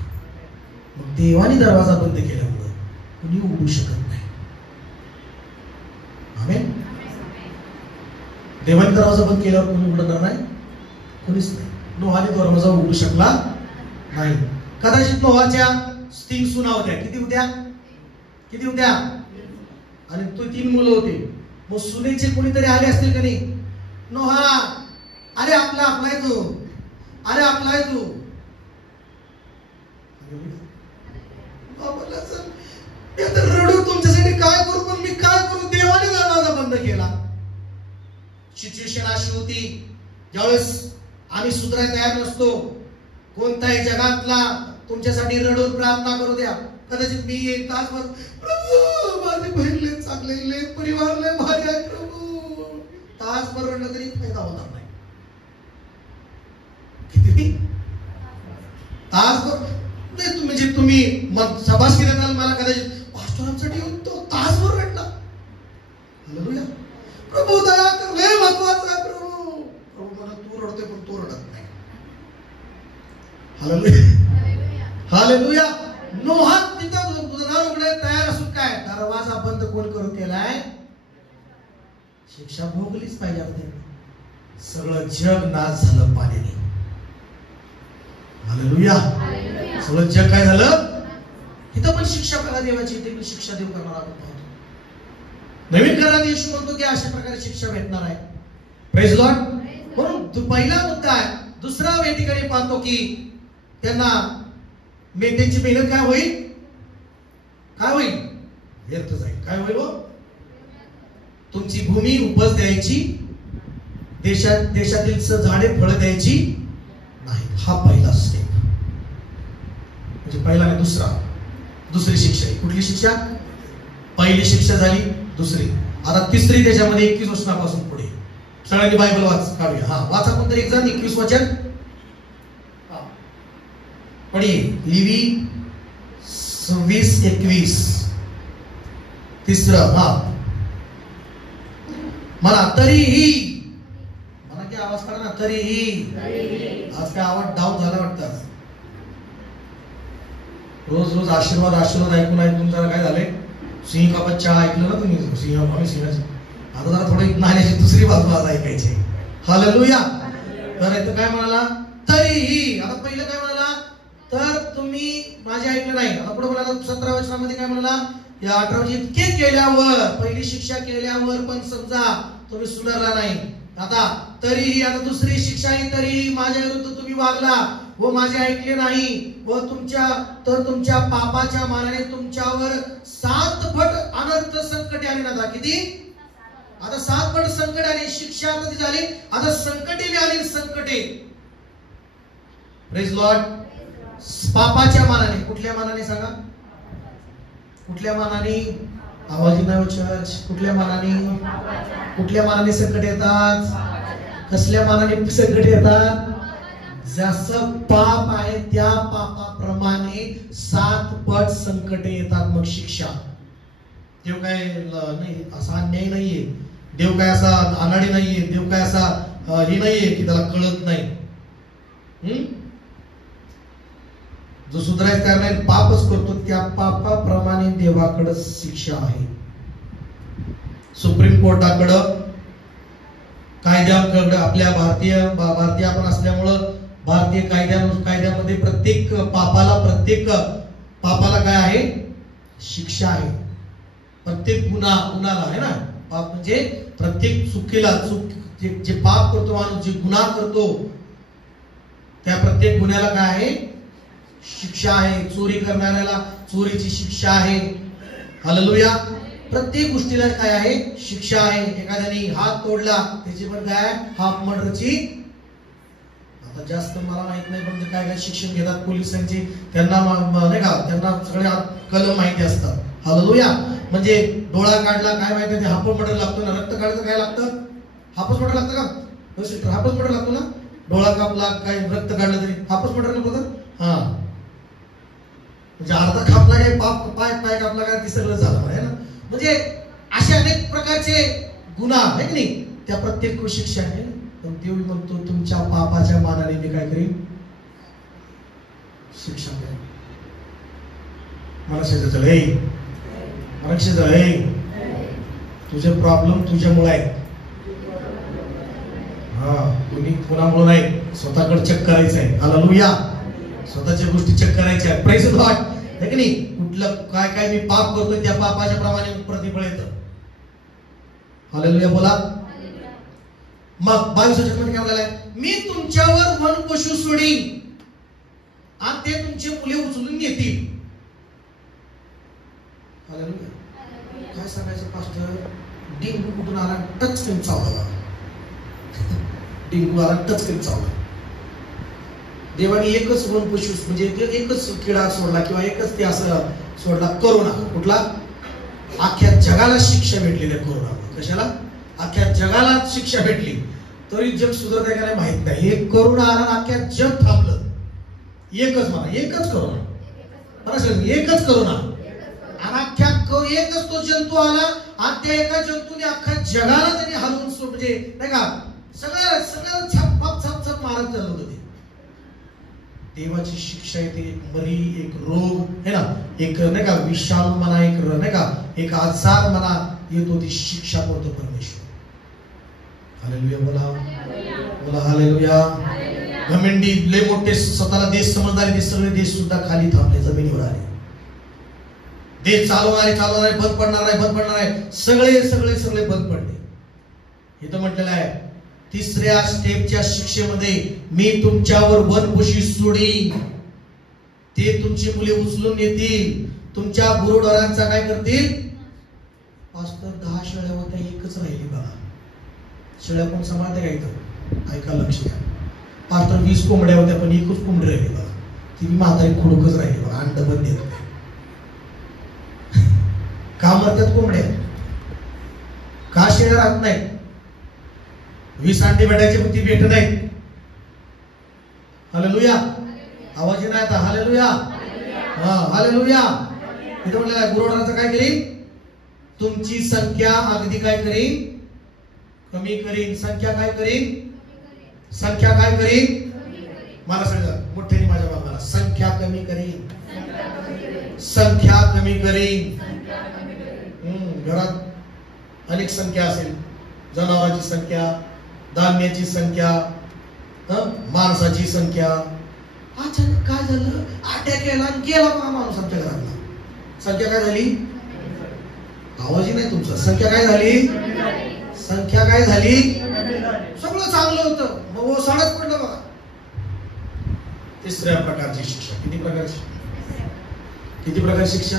मग देवाने दरवाजा बंद केल्यामुळे कुणी उघडू शकत नाही. आमेन. देवाने दरवाजा बंद केल्यावर कोणी उघडणार नाही? कोणीच नाही. नोहाने दरवाजा उघडू शकला नाही. कदाचित नोहाच्या 3 सुना होत्या. किती होत्या? आणि तो 3 मुलं होते. मग सुनेचे कोणीतरी आले असतील का नाही? नोहा, अरे आपला आहे तू, अरे आपला आहे तू. रडू तुमच्यासाठी काय करू, पण मी काय करू? देवाने दरवाजा बंद केला. सिच्युएशन अशी होती ज्यावेळेस आम्ही सुधारायला तयार नसतो. कोणताही जगातला तुमच्यासाठी रडून प्रार्थना करू द्या. कदाचित मी 1 तासभर प्रभू माझी बहीण लय चांगले, लय परिवार लय भारी आहे प्रभू, तासभर रडलं तरी फायदा होणार नाही. किती तासभर नाही म्हणजे तुम्ही मग शाबासकी देताल मला. कदाचित पास्टर आमच्यासाठी येऊन तो तासभर रडला. हालेलुया. प्रभू दया कर, लय महत्वाचं आहे प्रभू. प्रभू मला तू रडतोय पण तू रडत नाही. हालेलुया. हालेलुया. नोहा तिथं दार उघडे तयार असून काय दरवाजा बंद कोण करून केलाय? शिक्षा भोगलीच पाहिजे. सगळं जग नाश झालं पाण्याने. हालेलुया. सगळं जग काय झालं? इथं पण शिक्षा करा देवाची, इथे पण शिक्षा देव करणार आपण पाहतो. नवीन करारात येशू म्हणतो की अशा प्रकारे शिक्षा भेटणार आहे. Praise Lord. म्हणून पहिला मुद्दा आहे. दुसरा या ठिकाणी पाहतो की त्यांना त्यांची मेहनत काय होईल? व्यर्थ जाईल. काय होईल? तुमची भूमी उपज द्यायची, देशातील झाडे फळं द्यायची नाही. हा पहिला स्टेप म्हणजे पहिला नाही, दुसरी शिक्षा आहे. कुठली शिक्षा? पहिली शिक्षा झाली, दुसरी. आता तिसरी त्याच्यामध्ये 21 वचनापासून पुढे. सगळ्यांनी बायबल काढूया. वाचा कोणतरी एक जण 21 वचन पढिए. लिवी 26-21 तिसरं. मला तरीही, मला काय आवाज काढा ना, तरीही. आज काय आवाज डाऊन झाला वाटतं. रोज आशीर्वाद ऐकून जरा काय झालंय, सिंह का बच्चा ऐकलं ना तुम्ही? सिंहाचं आता जरा थोडं नाण्याची दुसरी बाजू आज ऐकायची. हालेलुया. तर इथं काय म्हणाला? तरीही. आता पहिलं काय म्हणाला? तर तुम्ही माझे ऐकलं नाही. आता पुढे म्हणाला 17 वचनामध्ये काय म्हणाला? या 18 इतके केल्यावर, पहिली शिक्षा केल्यावर पण समजा तुम्ही सुधारला नाही. आता तरीही, आता दुसरी शिक्षा आहे. तरीही माझ्या विरुद्ध तुम्ही वागला व माझे ऐकले नाही व तुमच्या पापाच्या मानाने तुमच्यावर 7 पट अनर्थ संकटे आली ना. किती? आता 7 पट संकट आली. शिक्षा कधी झाली? आता संकटे बी आली. संकटे. Praise Lord. पापाच्या मानाने. कुठल्या मानाने सांगा? कुठल्या मानाने? आवाज नाही चर्च. कुठल्या मानाने संकट येतात? कसल्या मानाने संकट येतात? जसं पाप आहे त्या पापाप्रमाणे 7 पट संकटे येतात. मग शिक्षा. देव काय नाही, असा अन्याय नाहीये. देव काय असा अनाडी नाहीये. देव काय असा हे नाहीये की त्याला कळत नाही. जो सुधारायचं कारण नाही, पापच करतो, त्या पापाप्रमाणे देवाकडे शिक्षा आहे. सुप्रीम कोर्टाकडं कायद्याकडे आपल्या भारतीय आपण असल्यामुळं भारतीय कायद्यामध्ये प्रत्येक पापाला काय आहे? शिक्षा आहे. प्रत्येक गुन्हाला आहे ना, पाप म्हणजे प्रत्येक जे पाप करतो माणूस, जे गुन्हा करतो त्या प्रत्येक गुन्ह्याला काय आहे? शिक्षा आहे. चोरी करणाऱ्याला चोरीची शिक्षा आहे. हालेलुया. प्रत्येक गोष्टीला काय आहे? शिक्षा आहे. एखाद्याने हात तोडला त्याची पण काय? हाफ मर्डरची. आता जास्त मला माहित नाही, पण काय काय शिक्षण घेतात पोलिसांची, त्यांना नाही का, त्यांना सगळे कलम माहिती असतात. हालेलुया. म्हणजे डोळा काढला काय माहिती, ते हाफ मर्डर लागतो ना. रक्त काढलं काय लागतं? हाफच मर्डर लागतं का? सिस्टर, हाफच मर्डर लागतो ना. डोळा कापला काय रक्त काढलं तरी हाफच मर्डर नको तर. हा, म्हणजे अर्धा कापला काय, पाय कापला काय, ते सगळं झालं आहे ना. म्हणजे असे अनेक प्रकारचे गुन्हा आहे की नाही, त्या प्रत्येक शिक्षा आहे. पण देव म्हणतो तुमच्या पापाच्या मानाने मी काय करीन? शिक्षा करेन. मला तुझे प्रॉब्लेम तुझ्यामुळे आहे. हा, तुम्ही कोणामुळे नाही, स्वतःकडे चेक करायचं आहे. हालेलुया. स्वतःच्या गोष्टी चेक करायच्या आहेत. Praise God. आहे की नाही? कुठलं काय काय मी पाप करतोय त्या पापाच्या प्रमाणे प्रतिफळ येतं. हालेलुया बोला. मग 22 मध्ये काय म्हणाले? मी तुमच्यावर वन पशु सोडीन आणि ते तुमचे मुले उचलून घेतील. हालेलुया. काय सांगायचं पास्टर? डेंगू कुठून आला? टच करून चावला. डेंगू आला, टच करून चावला. देवाने एकच वन पशु म्हणजे एकच किडा सोडला किंवा एकच ते असं सोडला, करोना. कुठला? अख्ख्या जगाला शिक्षा भेटलेली आहे करोना. कशाला? अख्ख्या जगाला शिक्षा भेटली, तरी जग सुधारत आहे का नाही माहित नाही. हे करोना आला, अख्ख्या जग थांबलं. एकच म्हणा, एकच करोना. एकच करोना. आणि अख्ख्या एकच तो जंतू आला आणि त्या एका जंतूने अख्ख्या जगाला त्यांनी हलवून म्हणजे नाही का सगळं छप मारत चाललं होतं. देवाची शिक्षा येते. एक मरी, एक रोग है ना, एक नाही का विषाणू म्हणा, एक नाही का एक आजार म्हणा येतो, ती शिक्षा करतो परमेश्वर. हालेलुया बोला. हालेलुया. घमंडी लय मोठे स्वतःला देश समजणारे ते सगळे देश सुद्धा खाली थांबले, जमिनीवर आले. देश चालवणारे बंद पडणार आहे सगळे बंद पडले. इथं म्हटलेलं आहे 3ऱ्या स्टेपच्या शिक्षेमध्ये, मी तुमच्यावर वनपशी सोडीन, ते तुमची मुले उचलून येतील, तुमच्या गुरुढोरांचा काय करतील? पास्टर 10 शेळ्या होत्या, एकच राहिली बघा. शेळ्या कोण सांभाळते का? इथं ऐका, लक्ष द्या. पास्टर 20 कोंबड्या होत्या, पण एकच कोंबडी राहिली बघा. ती म्हातारी खुडकच राहिली बघा. अंड बंद देत नाही. का मरतात कोंबड्या? का शेळ्या राहत नाही? 20 अंडे भेटायचे पण ती भेटत नाही. हालेलुया. आवाज येत नाही आता. हालेलुया. हा, हालेलुया. इथं म्हटलेलं आहे गुरुढोरांचं काय करीन? तुमची संख्या अगदी काय करीन? कमी करीन. संख्या काय करीन? मला सांगा मोठ्याने माझ्या बाबाला, संख्या कमी करीन. संख्या कमी करीन. घरात अनेक संख्या असेल, जनावरांची संख्या, धान्याची संख्या, माणसाची संख्या. अचानक काय झालं? अटॅक गेला माणूस आमच्या घरातला. संख्या काय झाली? आवाजही नाही तुमचा. संख्या काय झाली? सगळं चांगलं होतं, मग ओसाडच पडलं बघा. 3ऱ्या प्रकारची शिक्षा. किती प्रकारची शिक्षा?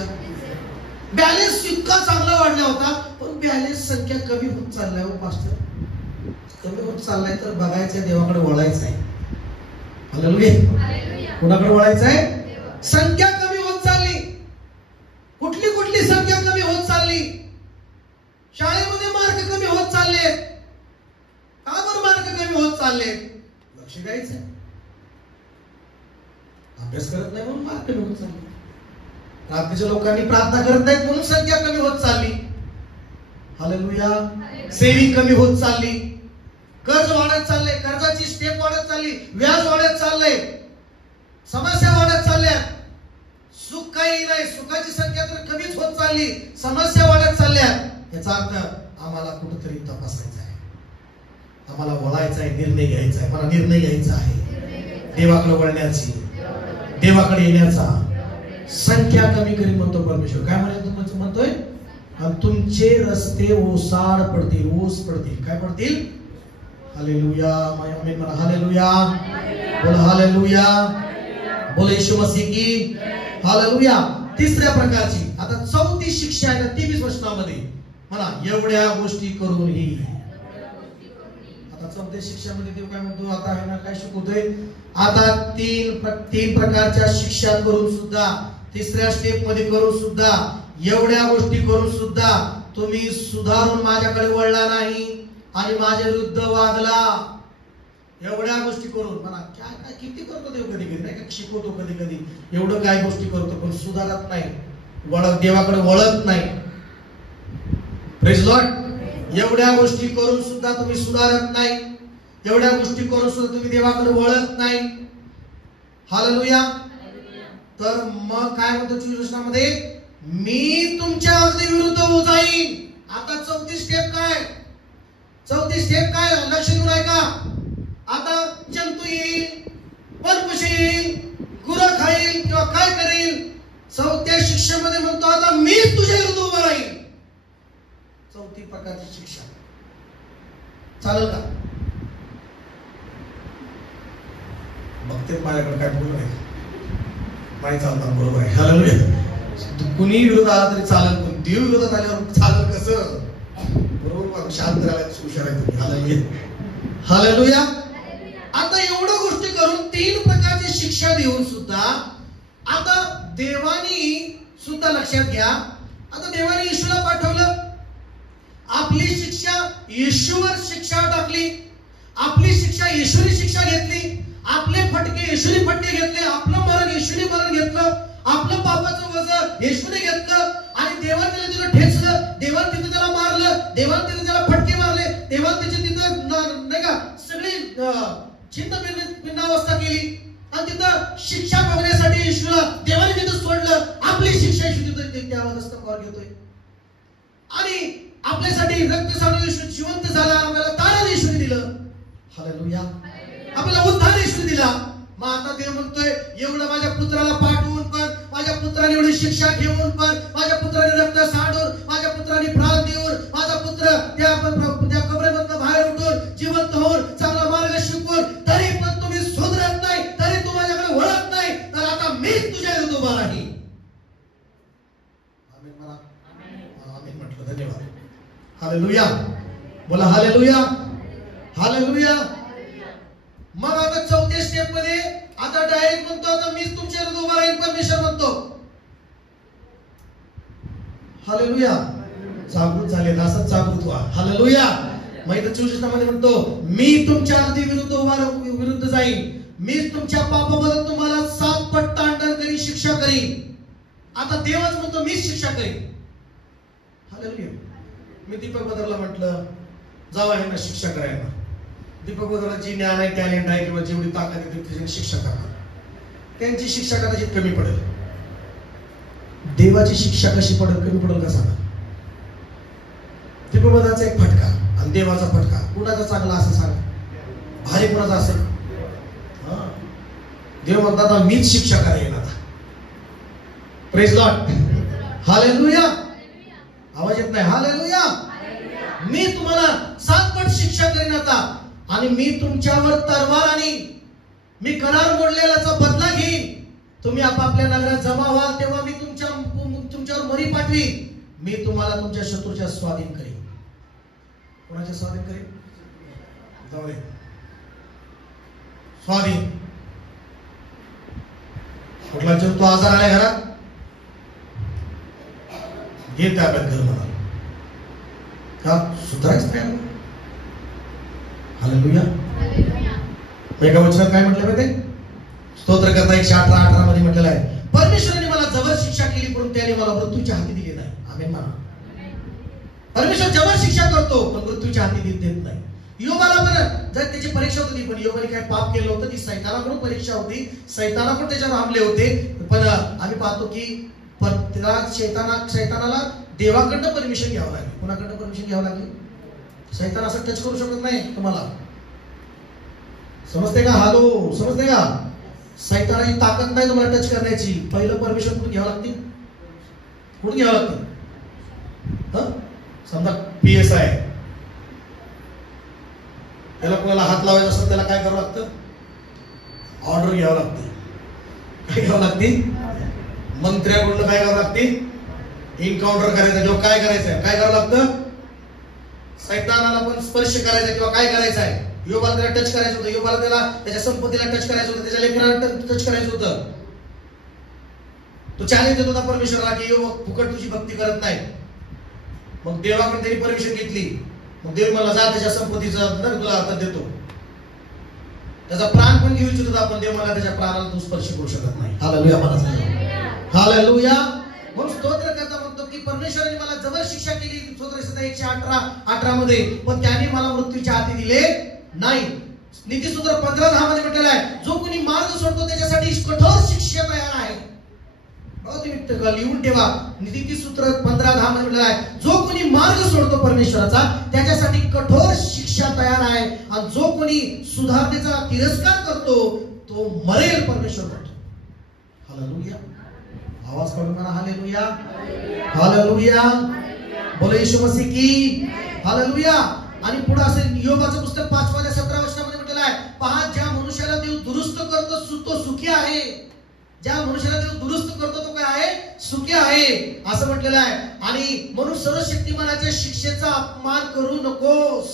बॅलन्स इतका चांगला वाढला होता, पण बॅलन्स संख्या कमी होत चाललाय. हो पास्टर, कमी होत चाललाय तर बघायचं, देवाकडे वळायचं आहे. हालेलुया. कोणाकडे वळायचं आहे? संख्या कमी होत चालली. कुठली संख्या कमी होत चालली? शाळेमध्ये मार्क कमी होत चालले. का बरं मार्क कमी होत चालले? लक्ष द्यायचं. अभ्यास करत नाही म्हणून मार्क कमी होत चालले. प्रार्थनेच्या लोकांनी प्रार्थना करत नाहीत म्हणून संख्या कमी होत चालली. हालेलुया. सेविंग कमी होत चालली. कर्ज वाढत चाललंय, कर्जाची स्टेप वाढत चालली, व्याज वाढत चाललंय, समस्या वाढत चालल्या. सुख काही नाही, सुखाची संख्या तर कमीच होत चालली, समस्या वाढत चालल्या. याचा अर्थ आम्हाला कुठेतरी तपासायचा आहे. आम्हाला वळायचा आहे, निर्णय घ्यायचा आहे. मला निर्णय घ्यायचा आहे देवाकडे वळण्याची, देवाकडे येण्याचा. संख्या कमी करी म्हणतो परमेश्वर. काय म्हणतोय? आणि तुमचे रस्ते ओसाड पडतील, ओस पडतील. काय पडतील? हालेलुया. आमीन म्हणा. हालेलुया. बोल हालेलुया. बोल येशू मसीह की हालेलुया. तिसऱ्या प्रकारची आता चौथी शिक्षा आहे 23 वचनामध्ये म्हणा, एवढ्या गोष्टी करूनही. आता चौथ्या शिक्षामध्ये देव काय म्हणतो? आता आहे ना काय शिकवतोय? आता तीन प्रकारच्या शिक्षा करून सुद्धा, तिसऱ्या स्टेप मध्ये करून सुद्धा, एवढ्या गोष्टी करून सुद्धा तुम्ही सुधारून माझ्याकडे वळला नाही आणि माझ्या विरुद्ध वागला. एवढ्या गोष्टी करून म्हणा, काय काय किती करतो देव कधी कधी, नाही का? शिकवतो कधी कधी, एवढं काय गोष्टी करतो पण सुधारत नाही, देवाकडे वळत नाही. Praise Lord. एवढ्या गोष्टी करून सुद्धा तुम्ही सुधारत नाही, एवढ्या गोष्टी करून सुद्धा तुम्ही देवाकडे वळत नाही. हालेलुया. तर मग काय म्हणतो 24 वचनामध्ये? मी तुमच्या अगदी विरुद्ध जाईन. आता चौथी स्टेप काय? चौथी स्टेप काय? लक्ष देऊन ऐका. आता जंतू येईल, परपुष येईल, गुरं खाईल किंवा काय करेल, चौथ्या शिक्षेमध्ये म्हणतो आता मी तुझ्या विरुद्ध उभा राहील. चौथी प्रकारची शिक्षा चालेल का? बघते माझ्याकडे काय बोलू नाही चालणार. बरोबर आहे. हालेलुया. कुणी विरोध आला तरी चालेल, पण देव विरोधात आल्यावर चालेल कसं? बरोबर. शांत राहायला हुशार आहे तुम्ही. हालेलुया. हालेलुया. आता एवढ्या गोष्टी करून 3 प्रकारची शिक्षा देऊन सुद्धा आता देवानी सुद्धा लक्षात घ्या, आता देवाने येशूला पाठवलं, आपली शिक्षा येशूवर शिक्षा टाकली, आपली शिक्षा येशूने शिक्षा घेतली, आपले फटके येशूने फटके घेतले, आपलं मरण येशूने मरण घेतलं, आपलं पापाचं वजन येशूने घेतलं आणि देवाने त्याला तिथं ठेचलं, देवाने तिथं त्याला मारलं, देवाने तिथं त्याला फटके मारले, देवाने त्याची तिथं नाही का सगळी छिन्नभिन्नावस्था केली आणि तिथं शिक्षा भोगण्यासाठी येशूला देवाने तिथं सोडलं. आपली शिक्षा येशू तिथं त्या स्तंभावर घेतोय आणि आपल्यासाठी रक्त सांडून येशू जिवंत झाला, आपल्याला तारण येशूने दिलं. हालेलुया. आपल्याला उद्धार येशूने दिला. मग आता देव म्हणतोय एवढं माझ्या पुत्राला पाठवून पण, माझ्या पुत्राने एवढी शिक्षा घेऊन पण, माझ्या पुत्राने रक्त सांडून, माझ्या पुत्राने प्राण देऊन, माझा पुत्र त्या कबरेमधून बाहेर उठून जिवंत होऊन चांगला मार्ग शिकवून, तरी पण तुम्ही सुधरत नाही, तरी तू माझ्याकडे वळत नाही, तर आता मीच तुझ्या विरुद्ध उभा राहील. आमीन म्हणा. आमीन म्हटलं. धन्यवाद. हालेलुया. बोला हालेलुया. हालेलुया. मग आता चौथ्या स्टेप मध्ये आता डायरेक्ट म्हणतो आता मीच तुमच्या विरुद्ध उभा राहील. परमेश्वर म्हणतो. हालेलुया. जागृत झालेला असं जागृत व्हा. हालेलुया. मग इथं 24 मध्ये म्हणतो मी तुमच्या अगदी विरुद्ध जाईन, मीच तुमच्या पापाबद्दल तुम्हाला 7 पट तांडण करीन, शिक्षा करीन. आता देवच म्हणतो मीच शिक्षा करीन. हालेलुया. मी दीपक बदरला म्हटलं जावा ह्यांना शिक्षा करायला. दीपक बदरला जी ज्ञान आहे, टॅलेंट आहे किंवा जेवढी ताकद आहे त्याची शिक्षा करणार. त्यांची शिक्षा कदाचित कमी पडेल. देवाची शिक्षा कशी पडेल, कमी पडेल का सांगा? दीपक बदरचा एक फटका आणि देवाचा फटका कुणाचा चांगला असं सांगा? भारी कुणाचा असेल? देव म्हणतात मीच शिक्षा करेन आता. Praise Lord. हालेलुया. आवाज येत नाही? हालेलुया. मी तुम्हाला 7 पट शिक्षा करेन आता आणि मी तुमच्यावर तलवार आणीन, मी करार मोडलेल्याचा बदला घेईन. तुम्ही आपापल्या नगरात जमा व्हाल तेव्हा मी तुमच्यावर मरी पाठवीन. मी तुम्हाला तुमच्या शत्रूच्या स्वाधीन करेन. कोणाच्या स्वाधीन करेन? जाऊ दे. स्वाधीन. कुठला तो आजार आला घरात, घे ताब्यात घर म्हणा का सुधारायचं काय? हालेलुया. एका वचनात काय म्हटलं माहिती? स्तोत्र करता 118 मध्ये म्हटलेलं आहे परमेश्वराने मला जबर शिक्षा केली परंतु त्याने मला मृत्यूच्या हाती दिले नाही. आमेन म्हणा. परमेश्वर जबर शिक्षा करतो पण मृत्यूच्या हाती देत नाही. योबाला पण जर त्याची परीक्षा होती पण योबाने काय पाप केलं होतं, ती सैतानाकडून परीक्षा होती, सैतानाकडून त्याच्यावर हमले होते. पण आम्ही पाहतो की त्याला शैतानाला देवाकडनं परमिशन घ्यावं लागली. कोणाकडनं परमिशन घ्यावं लागली? सैतान असं टच करू शकत नाही तुम्हाला. समजते का? हॅलो, समजते का? सैतानाची ताकद नाही तुम्हाला टच करण्याची. पहिलं परमिशन कुठून घ्यावं लागते? कुठून घ्यावं लागते? समजा PSI त्याला कोणाला हात लावायचा असेल त्याला काय करावं लागतं? ऑर्डर घ्यावं लागते. काय घ्यावं लागते? मंत्र्याकडून काय करावं लागते? एन्काउंटर करायचं किंवा काय करायचंय? काय करावं लागतं? सैतानाला पण स्पर्श करायचा किंवा काय करायचं आहे? योबाला त्याला टच करायचं होतं, योबाला त्याला त्याच्या संपत्तीला टच करायचं होतं, त्याच्या लेकराला टच करायचं होतं. तो चॅलेंज देत होता परमेश्वराला की योब फुकट तुझी भक्ती करत नाही. मग देवाकडे त्यांनी परमिशन घेतली. मग देव मला जा त्याच्या संपत्तीचा तुला हातात देतो. त्याचा प्राण पण घेऊ इच्छित होता, पण देव मला त्याच्या प्राणाला तू स्पर्श करू शकत नाही. हालेलुया मला सांगा. हालेलुया. मग स्तोत्र करता म्हणतो की परमेश्वराने मला जबर शिक्षा केली. स्तोत्र 118 मध्ये, पण त्याने मला मृत्यूच्या हाती दिले नाही. नीतिसूत्र 15:10 मध्ये म्हटलेलं आहे, जो कोणी मार्ग सोडतो त्याच्यासाठी कठोर शिक्षा तयार आहे. तुम्ही लिहून ठेवा. नीतिसूत्र 15:10 मध्ये म्हटलेलं आहे, जो कोणी मार्ग सोडतो परमेश्वराचा त्याच्यासाठी कठोर शिक्षा तयार आहे. आणि जो कोणी सुधारणेचा तिरस्कार करतो तो मरेल, परमेश्वर म्हणतो. हालेलुया. आवाज काढून म्हणा हालेलुया. हालेलुया. बोलो येशू मसीह की हालेलुया. आणि पुढे असे योबाचं पुस्तक 5:17 म्हटलेलं आहे, पहा ज्या मनुष्याला देव दुरुस्त करतो तो सुखी आहे. ज्या मनुष्याला देव दुरुस्त करतो तो काय आहे? सुखी आहे असं म्हटलेलं आहे. आणि म्हणून सर्वशक्तिमानाच्या शिक्षेचा अपमान करू नकोस.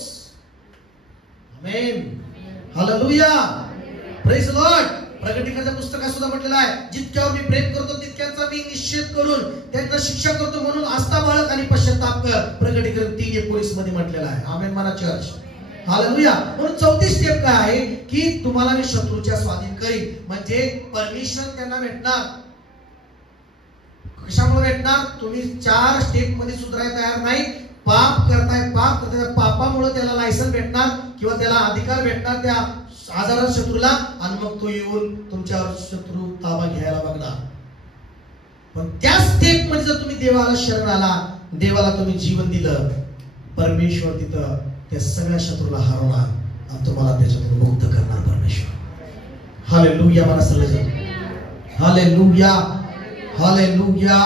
आमेन. हालेलुया. Praise Lord. प्रकटीकरणाच्या पुस्तकात सुद्धा म्हटलेलं आहे, जितक्यावर मी प्रेम करतो तितक्यांचा मी निषेध करून त्यांना शिक्षा करतो, म्हणून आस्था बाळग आणि पश्चाताप कर. प्रकटीकरण 3:19 मध्ये म्हटलेलं आहे. आमेन म्हणा चर्च. हालेलुया. म्हणून 34 स्टेप काय आहे की तुम्हाला मी शत्रूच्या स्वाधीन करीन. म्हणजे परमिशन त्यांना भेटणार. कशामुळे भेटणार? तुम्ही 4 स्टेप मध्ये सुधारायला तयार नाही. पाप करताय, पापामुळे त्याला लायसन भेटणार किंवा त्याला अधिकार भेटणार त्या आजारात शत्रूला, आणि मग तो येऊन तुमच्यावर शत्रू ताबा घ्यायला बघणार. पण त्या स्टेप मध्ये जर तुम्ही देवाला शरण आला, देवाला तुम्ही जीवन दिलं, परमेश्वर तिथं त्या सगळ्या शत्रूला हरवणार आणि तुम्हाला त्याच्यातून मुक्त करणार परमेश्वर. हालेलुया. मला सगळं हालेलुया. हालेलुया.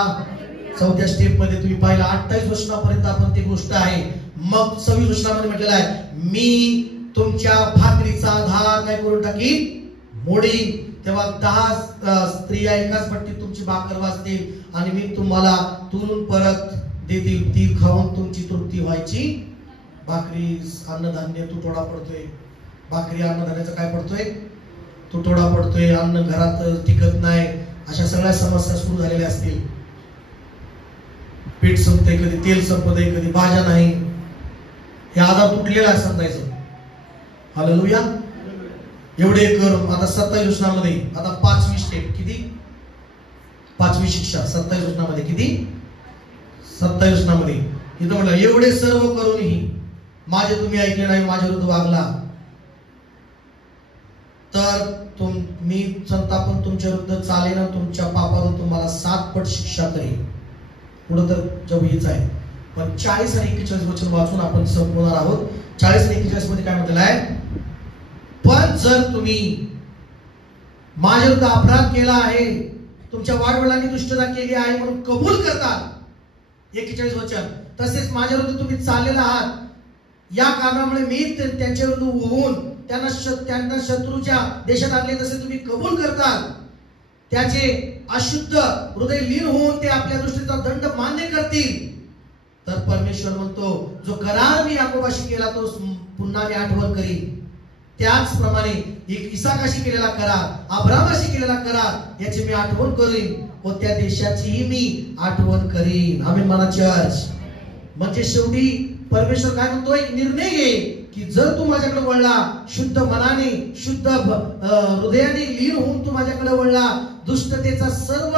4थ्या स्टेप मध्ये तुम्ही पाहिला 28 वचनापर्यंत आपण ती गोष्ट आहे. मग 26 वचनामध्ये म्हटलेलं आहे, मी तुमच्या भाकरीचा धार काय करून टाकीन? मोडीन. तेव्हा 10 स्त्रिया एकाच भट्टीत तुमची भाकर वाजतील आणि मी तुम्हाला तुरून परत देतील. ती खाऊन तुमची तृप्ती व्हायची. भाकरी अन्नधान्य तुटवडा पडतोय. भाकरी अन्नधान्याचा काय पडतोय? तुटवडा पडतोय. अन्न घरात टिकत नाही. अशा सगळ्या समस्या सुरू झालेल्या असतील. पीठ संपते, कधी तेल संपते, कधी भाज्या नाही. हे आधार तुटलेला आहे समजायचं. हालेलुया. एवढे कर. आता 27 वचनामध्ये आता 5वी स्टेप. किती? 5वी शिक्षा 27 वचनामध्ये. किती? 27 वचनामध्ये इथं म्हटलं, एवढे सर्व करूनही माझे तुम्ही ऐकले नाही, माझ्या विरुद्ध वागला तर मी संतापून तुमच्या विरुद्ध चालेन, तुमच्या पापावर तुम्हाला 7 पट शिक्षा करेन. पुढं तर जवळच आहे. पण 40 आणि 41 वचन वाचून आपण संपवणार आहोत. 40 आणि 41 मध्ये काय म्हटलेलं आहे? पण जर तुम्ही माझ्या विरुद्ध अपराध केला आहे, तुमच्या वाडवडिलांनी दुष्टता केली आहे म्हणून कबूल करतात, 41 वचन, तसेच माझ्या विरुद्ध तुम्ही चाललेला आहात, या कारणामुळे मी त्यांच्या विरुद्ध होऊन त्यांना शत्रूच्या देशात आणले, तसे तुम्ही कबूल करतात, त्याचे अशुद्ध हृदय लीन होऊन ते आपल्या दृष्टीचा दंड मान्य करतील, तर परमेश्वर म्हणतो, जो करार मी याकोबाशी केला तो पुन्हा मी आठवण करीन. त्याचप्रमाणे इसाकाशी केलेला करार, अब्रामाशी केलेला करार याची मी आठवण करीन व त्या देशाचीही मी आठवण करीन. आमेन म्हणा चर्च. म्हणजे शेवटी परमेश्वर काय म्हणतो? एक निर्णय घे की जर तू माझ्याकडे वळला, शुद्ध मनाने शुद्ध हृदयाने लीन होऊन तू माझ्याकडे वळला, दुष्टतेचा सर्व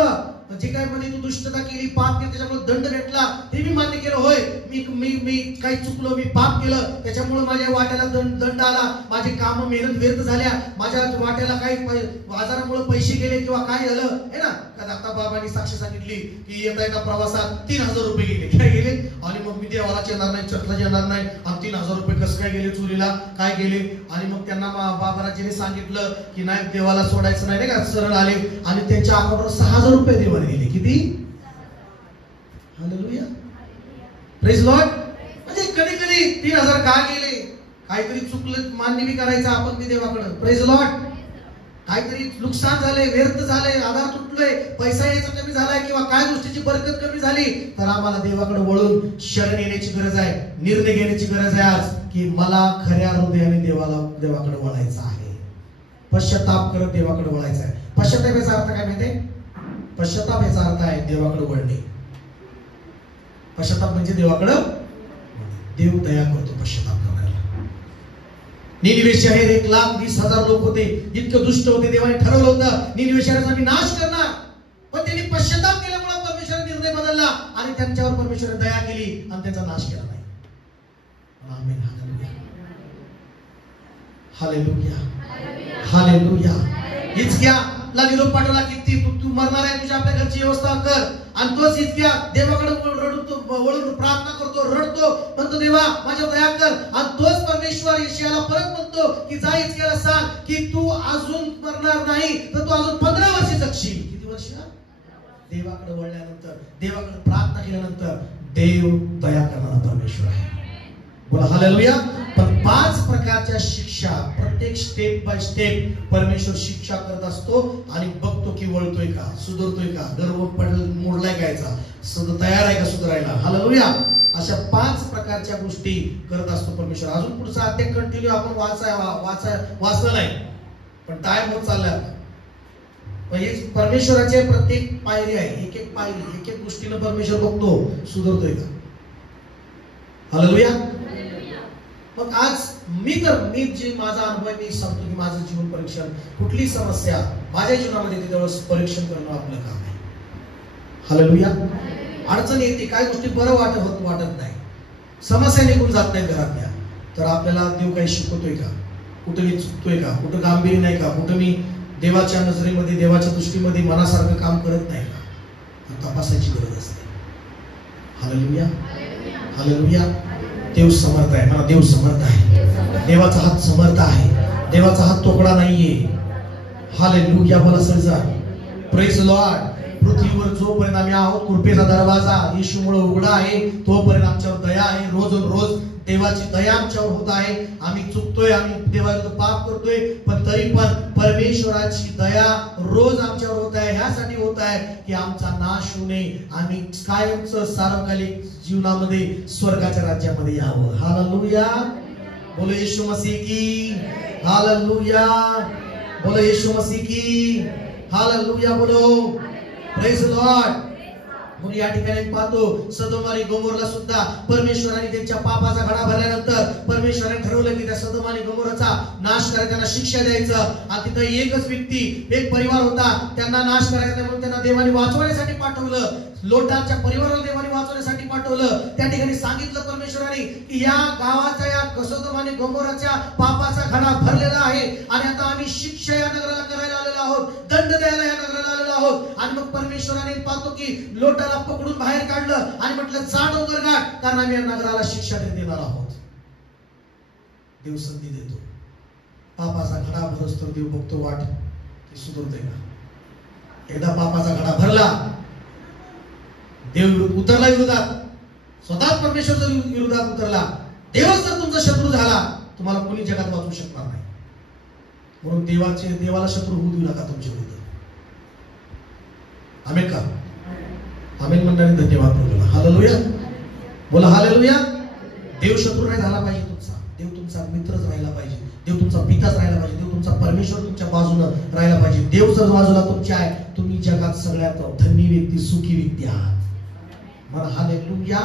जे काय मध्ये तू दुष्टता केली, पाप केलं, त्याच्यामुळे दंड भेटला, ते मी मान्य केलं. होय, मी काही चुकलो, मी पाप केलं, त्याच्यामुळे माझ्या वाट्याला दंड आला, माझे काम मेहनत व्यर्थ झाल्या, माझ्या वाट्याला काही आजारामुळे पैसे गेले किंवा काय झालं है ना. आता बाबांनी साक्ष सांगितली की येता येता प्रवासात 3000 रुपये गेले. काय गेले? आणि मग मी देवाला येणार नाही, चर्चला येणार नाही, आणि 3000 रुपये कसं काय गेले चोरीला, काय गेले? आणि मग त्यांना बाबाराजीने सांगितलं की नाही, देवाला सोडायचं नाही का, सरळ आले आणि त्यांच्या अकाउंटवर 6000 रुपये देवाने दिले. किती? Hallelujah, praise Lord. म्हणजे कधी कधी 3000 का गेले, काहीतरी चुकलं मान्य बी करायचं आपण बी देवाकडे. Praise Lord. काहीतरी नुकसान झाले, व्यर्थ झाले, आधार तुटलोय, पैसा यायचा कमी झालाय किंवा काय गोष्टीची बरकत कमी झाली, तर आम्हाला देवाकडे वळून शरण येण्याची गरज आहे, निर्णय घेण्याची गरज आहे आज की मला खऱ्या हृदयाने देवाकडे वळायचं आहे, पश्चाताप करत देवाकडे वळायचं आहे. पश्चाताप याचा अर्थ काय माहितीये? पश्चाताप याचा अर्थ आहे देवाकडे वळणे. पश्चाताप म्हणजे देवाकडे, देव दया करतो पश्चाताप करण्याला. निनिवे शहर 1,20,000 लोक होते, इतकं दुष्ट होते. देवाने ठरवलं होतं निनिवे शहराचा मी नाश करणार, पण त्यांनी पश्चाताप केल्यामुळे परमेश्वराने निर्णय बदलला आणि त्यांच्यावर परमेश्वराने दया केली आणि त्यांचा नाश केला नाही. आमेन. Hallelujah, hallelujah. हिजकियाला निरोप पाठवला की तू मरणार आहे, तुझ्या आपल्या घरची व्यवस्था कर. आणि तोच हिजकिया देवाकडे वळून प्रार्थना करतो, रडतो, म्हणतो देवा माझ्यावर दया कर. आणि तोच परमेश्वर यशायाला परत म्हणतो की जा हिजकियाला सांग की तू अजून मरणार नाही, तर तू अजून 15 वर्ष जगशील. किती वर्ष? देवाकडे वळल्यानंतर, देवाकडे प्रार्थना केल्यानंतर देव दया करणारा परमेश्वर आहे. बोला हालेलुया. पण 5 प्रकारच्या शिक्षा, प्रत्येक स्टेप बाय स्टेप परमेश्वर शिक्षा करत असतो आणि बघतो की वळतोय का, सुधारतोय का, गर्व मोडलाय कायचा, तयार आहे का सुधारायला. हालेलुया. अशा 5 प्रकारच्या गोष्टी करत असतो परमेश्वर. अजून पुढचा अध्याय कंटिन्यू आपण वाचलं नाही, पण टाइम होत चाललाय. परमेश्वराचे प्रत्येक पायरी आहे, एक एक पायरी, एक एक गोष्टीनं परमेश्वर बघतो सुधारतोय का. हालेलुया. मग आज मी जे माझा अनुभव आहे, मी सांगतो की माझं जीवन परीक्षण, कुठली समस्या माझ्या जीवनामध्ये येते त्यावेळेस परीक्षण करणं आपलं काम आहे. हालेलुया. अडचण येते, काय गोष्टी बरं वाटत नाही, समस्या निघून जात नाहीत घरातल्या, तर आपल्याला देव काही शिकवतोय का, कुठं मी चुकतोय का, कुठं गांभीर्य नाही का, कुठं मी देवाच्या नजरेमध्ये, देवाच्या दृष्टीमध्ये मनासारखं काम करत नाही का, तपासायची गरज असते. Hallelujah, hallelujah. देव समर्थ आहे, मला देव समर्थ आहे, देवाचा हात समर्थ आहे, देवाचा हात तोकडा नाहीये. हालेलुया. बोला सर्जा. Praise Lord. पृथ्वीवर जोपर्यंत आम्ही आहोत, कृपेचा दरवाजा येशूमुळे उघडा आहे, तोपर्यंत आमच्यावर दया आहे. रोज देवाची दया आमच्यावर होत आहे. आम्ही चुकतोय, आम्ही देवाविरुद्ध पाप करतोय, पण तरी पण परमेश्वराची दया रोज आमच्यावर होत आहे. ह्यासाठी होत आहे की आमचा नाश होऊ नये, आम्ही कायमचं सार्वकालिक जीवनामध्ये स्वर्गाच्या राज्यामध्ये यावं. हालेलुया. बोलो येशू मसीह की. हालेलुया. बोलो येशू मसीह की. हालेलुया. बोलो. Praise Lord. म्हणून या ठिकाणी पाहतो सदोम आणि गोमोरला सुद्धा परमेश्वराने त्यांच्या पापाचा घडा भरल्यानंतर परमेश्वराने ठरवलं की त्या सदोम आणि गोमोराचा नाश करायचा, त्यांना शिक्षा द्यायचं. आणि तिथं एकच व्यक्ती, एक परिवार होता, त्यांना नाश करायचा म्हणून त्यांना देवाने वाचवण्यासाठी पाठवलं. लोटाच्या परिवाराला देवाने वाचवण्यासाठी पाठवलं. त्या ठिकाणी सांगितलं परमेश्वराने की या गावाचा, या सदोम आणि गोमोराच्या पापाचा घडा भरलेला आहे आणि आता आम्ही शिक्षा या नगराला करायला आलेलो आहोत, दंड द्यायला या नगराला आलेलो आहोत. आणि मग परमेश्वराने पाहतो की लोटाला पकडून बाहेर काढलं आणि म्हटलं जा डोंगर गाठ, कारण आम्ही या नगराला शिक्षा देणार आहोत. देव संधी देतो. पापाचा घडा भरस तर देव बघतो वाट की सुधारते का. एकदा पापाचा घडा भरला, देव उतरला विरोधात, स्वतः परमेश्वर जर विरोधात उतरला, देवच जर तुमचा शत्रू झाला, तुम्हाला कोणी जगात वाचवू शकणार नाही. म्हणून देवाला शत्रू होऊ देऊ नका तुमच्या विरुद्ध. आमेन का? आमेन मंडळी, धन्यवाद प्रभूला. हालेलुया. बोला हालेलुया. देव शत्रू नाही झाला पाहिजे तुमचा, देव तुमचा मित्रच राहिला पाहिजे, देव तुमचा पिताच राहिला पाहिजे, देव तुमचा परमेश्वर तुमच्या बाजूनं राहिला पाहिजे. देव जर बाजूला तुमच्या आहे, तुम्ही जगात सगळ्यात धनी व्यक्ती, सुखी व्यक्ती आहात. मला hallelujah,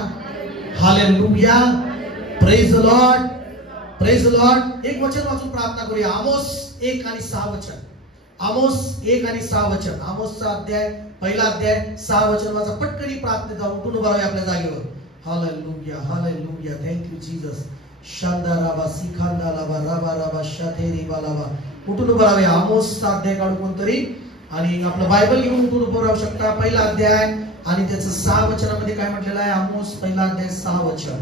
hallelujah. Praise Lord, praise Lord. एक वचन वाचून प्रार्थना करूया. आमोस 1 आणि 6 वचन. आमोस 1 आणि 6 वचन. आमोसचा अध्याय पहिला अध्याय 6 वचन वाचा. पटकनी प्रार्थनेचा उठून उभा राहावे आपल्या जागेवर. Hallelujah hallelujah. Thank you Jesus. शांदाराबा सिखांदालाबा राबा राबा शाथेरी बालाबा. उठून उभा राहावे. आमोसचा अध्याय काढू कोणतरी आणि आपलं बायबल घेऊन उठून उभं राहू शकता. पहिला अध्याय आणि त्याचं 6 वचनामध्ये काय म्हटलेलं आहे. आमोस पहिला अध्याय 6 वचन.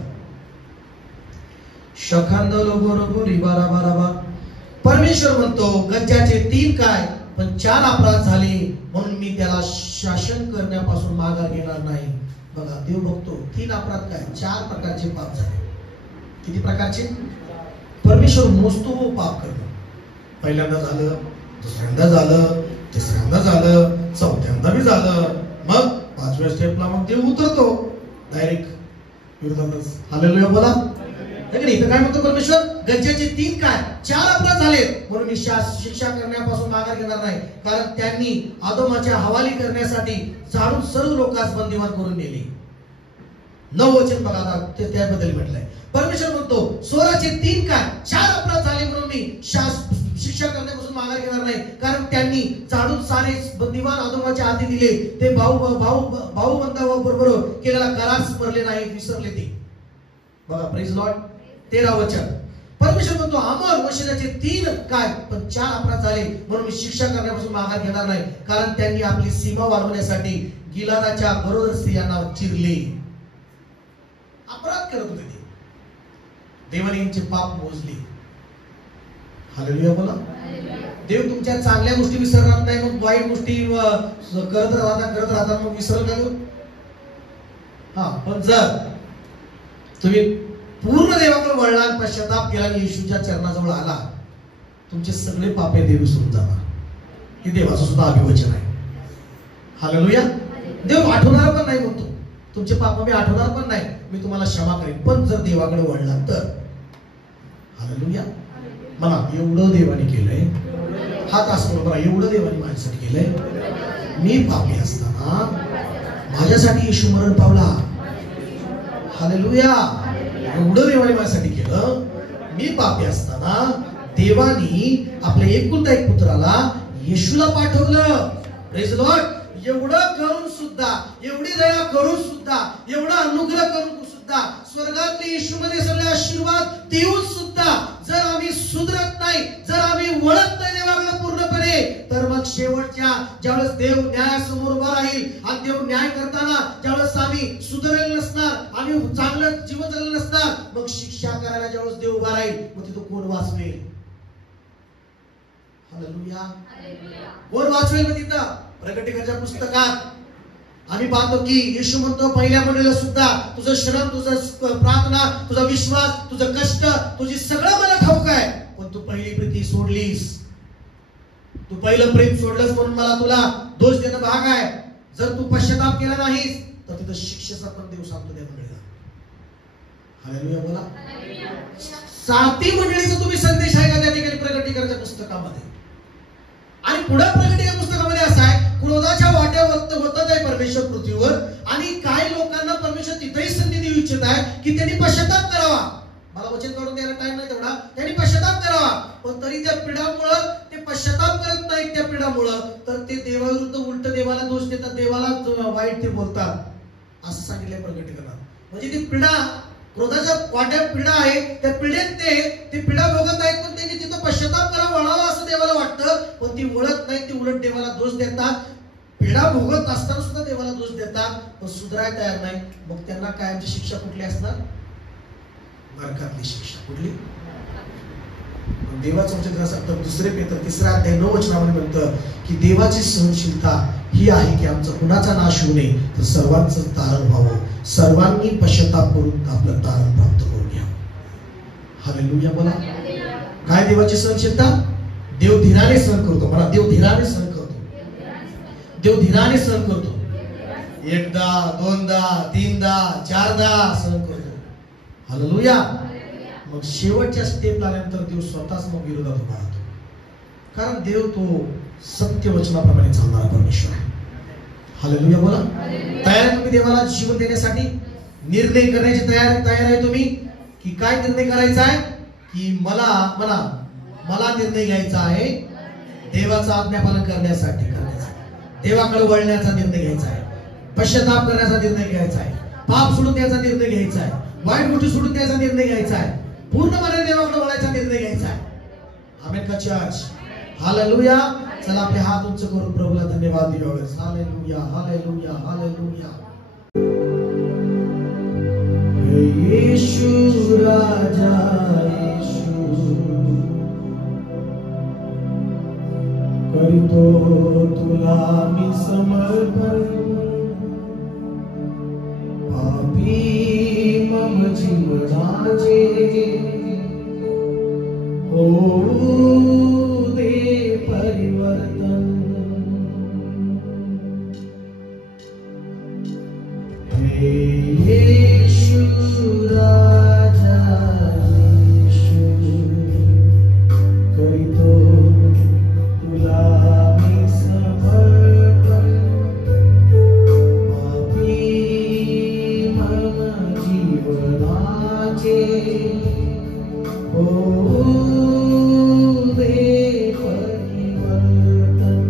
परमेश्वर म्हणतो गज्जाचे 3 काय पण 4 अपराध झाले म्हणून मी त्याला शासन करण्यापासून माघार घेणार नाही. बघा देव बघतो 3 अपराध काय 4 प्रकारचे पाप झाले. किती प्रकारचे? परमेश्वर मोजतो पाप करणं. पहिल्यांदा झालं, दुसऱ्यांदा झालं, तिसऱ्यांदा झालं, चौथ्यांदा बी झालं, मग 5व्या स्टेपला मग देव उतरतो डायरेक्ट विरोधातच. हालेलुया बोला. इथं काय म्हणतो परमेश्वर गज्जाचे 3 काय 4 अपराध झाले म्हणून मी शिक्षा करण्यापासून माघार घेणार नाही. कारण त्यांनी आदमाच्या हवाली करण्यासाठी झाडून सर्व लोकांस बंदिवान करून नेले. 9 वचन बघा आता ते त्याबद्दल म्हटलंय. परमेश्वर म्हणतो सोराचे 3 काय 4 अपराध झाले म्हणून मी शिक्षा करण्यापासून माघार घेणार नाही. कारण त्यांनी झाडून सारे बंदिवान आदमाच्या हाती दिले. ते भाऊबंदाबरोबर केलेला करार स्मरले नाही, विसरले ते. बघा प्रेज लॉर्ड. 13 वचन. परमेश्वर म्हणतो अमर वंशजाचे 3 काय पण 4 अपराध झाले म्हणून मी शिक्षा करण्यापासून माघार घेणार नाही. कारण त्यांनी आपली सीमा वाढवण्यासाठी गिलादाच्या बरोबर स्त्रियांना चिरले. अपराध करत होते ते. देवाने यांचे पाप मोजले. हालेलुया बोला. देव तुमच्या चांगल्या गोष्टी विसरणार नाही, मग वाईट गोष्टी करत राहता मग विसरल का देव? हा, पण जर तुम्ही पूर्ण देवाकडे वळला, पश्चाताप केला आणि येशूच्या चरणाजवळ आला, तुमचे सगळे पापे देव विसरून जाणार. हे देवाचं सुद्धा अभिवचन आहे. हालेलुया. देव आठवणार पण नाही म्हणतो, तुमचे पाप मी आठवणार पण नाही, मी तुम्हाला क्षमा करेन, पण जर देवाकडे वळला तर. हालेलुया. मला एवढं देवाने केलंय, हात असतो बघा, एवढं देवाने माझ्यासाठी केलंय. मी पापी असताना माझ्यासाठी येशू मरण पावला. हालेलुया. एवढं देवाने माझ्यासाठी केलं. मी पापी असताना देवानी आपल्या एकुलता एक पुत्राला येशूला पाठवलं. Praise Lord. एवढं करून सुद्धा, एवढी दया करून सुद्धा, एवढा अनुग्रह करून सुद्धा, स्वर्गातले येशूमध्ये सगळे आशीर्वाद देऊन सुद्धा जर आम्ही सुधरत नाही, जर आम्ही वळत नाही देवाकडे पूर्णपणे, तर मग शेवटच्या ज्यावेळेस देव न्यायासमोर उभा राहील आणि देव न्याय करताना ज्यावेळेस आम्ही सुधरलेलं नसणार, आम्ही चांगलं जीवन जगलेलं नसणार, मग शिक्षा करायला ज्यावेळेस देव उभा राहील, मग तिथं कोण वाचवेल? हालेलुया. कोण वाचवेल? मग तिथं प्रकटीकरणाच्या पुस्तकात आम्ही पाहतो की येशू म्हणतो पहिल्या मंडळीला सुद्धा तुझं श्रम, तुझं प्रार्थना, तुझा विश्वास, तुझं कष्ट, तुझी सगळं मला ठाऊक आहे, पण तू पहिली प्रीती सोडलीस, तू पहिलं प्रेम सोडलंस म्हणून मला तुला दोष देणं भाग आहे. जर तू पश्चाताप केला नाहीस तर तिथं शिक्षेचा पण देव सांगतो त्या मंडळीला. हालेलुया बोला. 7 मंडळीचा तुम्ही संदेश आहे का त्या ठिकाणी प्रकटीकरणाच्या पुस्तकामध्ये? आणि पुढे प्रकटीकरण पुस्तकामध्ये असं आहे, क्रोधाच्या वाट्यावर होतच आहे परमेश्वर पृथ्वीवर, आणि काही लोकांना परमेश्वर तिथेही संधी देऊ इच्छित आहे की त्यांनी पश्चाताप करावा. मला वचन काढून द्यायला टाइम नाही तेवढा. त्यांनी पश्चाताप करावा, पण तरी त्या पिढ्यामुळं ते पश्चाताप करत नाहीत. त्या पिढ्यामुळं तर ते देवाविरुद्ध उलट देवाला दोष देतात, देवाला वाईट ते बोलतात, असं सांगितलंय प्रकटीकरणात. म्हणजे ती पिढा क्रोधाच्या वाट्यात पिढा आहे, त्या पिढेत ते पिढा भोगत आहेत, पण त्यांनी तिथं पश्चाताप करावा, वळावा असं देवाला वाटतं, पण ती वळत नाही, ती उलट देवाला दोष देतात. पिढा भोगत असताना सुद्धा देवाला दोष देतात, पण सुधारायला तयार नाही. मग त्यांना कायमची शिक्षा कुठली असणार? नरकातली शिक्षा. कुठली? देवाचं वचन सांगतं 2 पेत्र 3 अध्याय 9 वचनामध्ये म्हणतं की देवाची सहनशीलता ही आहे की आमचा कुणाचा नाश होऊ नये, तर सर्वांचं तारण व्हावं, सर्वांनी पश्चाताप करून आपलं तारण प्राप्त करून घ्यावं. हालेलुया बोला. काय देवाची सहनशीलता? देव धीराने सहन करतो. मला देव धीराने सहन करतो. देव धीराने सहन करतो. 1दा 2दा 3दा 4दा सहन करतो. हालेलुया. मग शेवटच्या स्टेपला आल्यानंतर देव स्वतःच मग विरोधात उभा राहतो. कारण देव तो सत्य वचनाप्रमाणे चालणारा परमेश्वर आहे. हालेलुया बोला. तयार आहे तुम्ही देवाला जीवन देण्यासाठी? निर्णय करण्याची तयार आहे तुम्ही की काय निर्णय करायचा आहे? की मला निर्णय घ्यायचा आहे देवाचं आज्ञापालन करण्यासाठी. देवाकडे वळण्याचा निर्णय घ्यायचा आहे, पश्चाताप करण्याचा निर्णय घ्यायचा आहे, पाप सोडून द्यायचा निर्णय घ्यायचा आहे, वाईट गोष्टी सोडून द्यायचा निर्णय घ्यायचा आहे, पूर्णपणे देवाकडे वळायचा निर्णय घ्यायचा आहे. आमेन का चर्च? हालेलुया. चला आपले हात उंच करून प्रभूला धन्यवाद देऊया. Hallelujah, hallelujah, hallelujah. येशू राजा, येशू करतो तुला मी समर्पण, पापी मम जीवनाचे होऊ दे परिवर्तन. हे येशू राजा, येशू करीतो तुला मी समर्पण, पापी मम जीवनाचे होऊ दे परिवर्तन.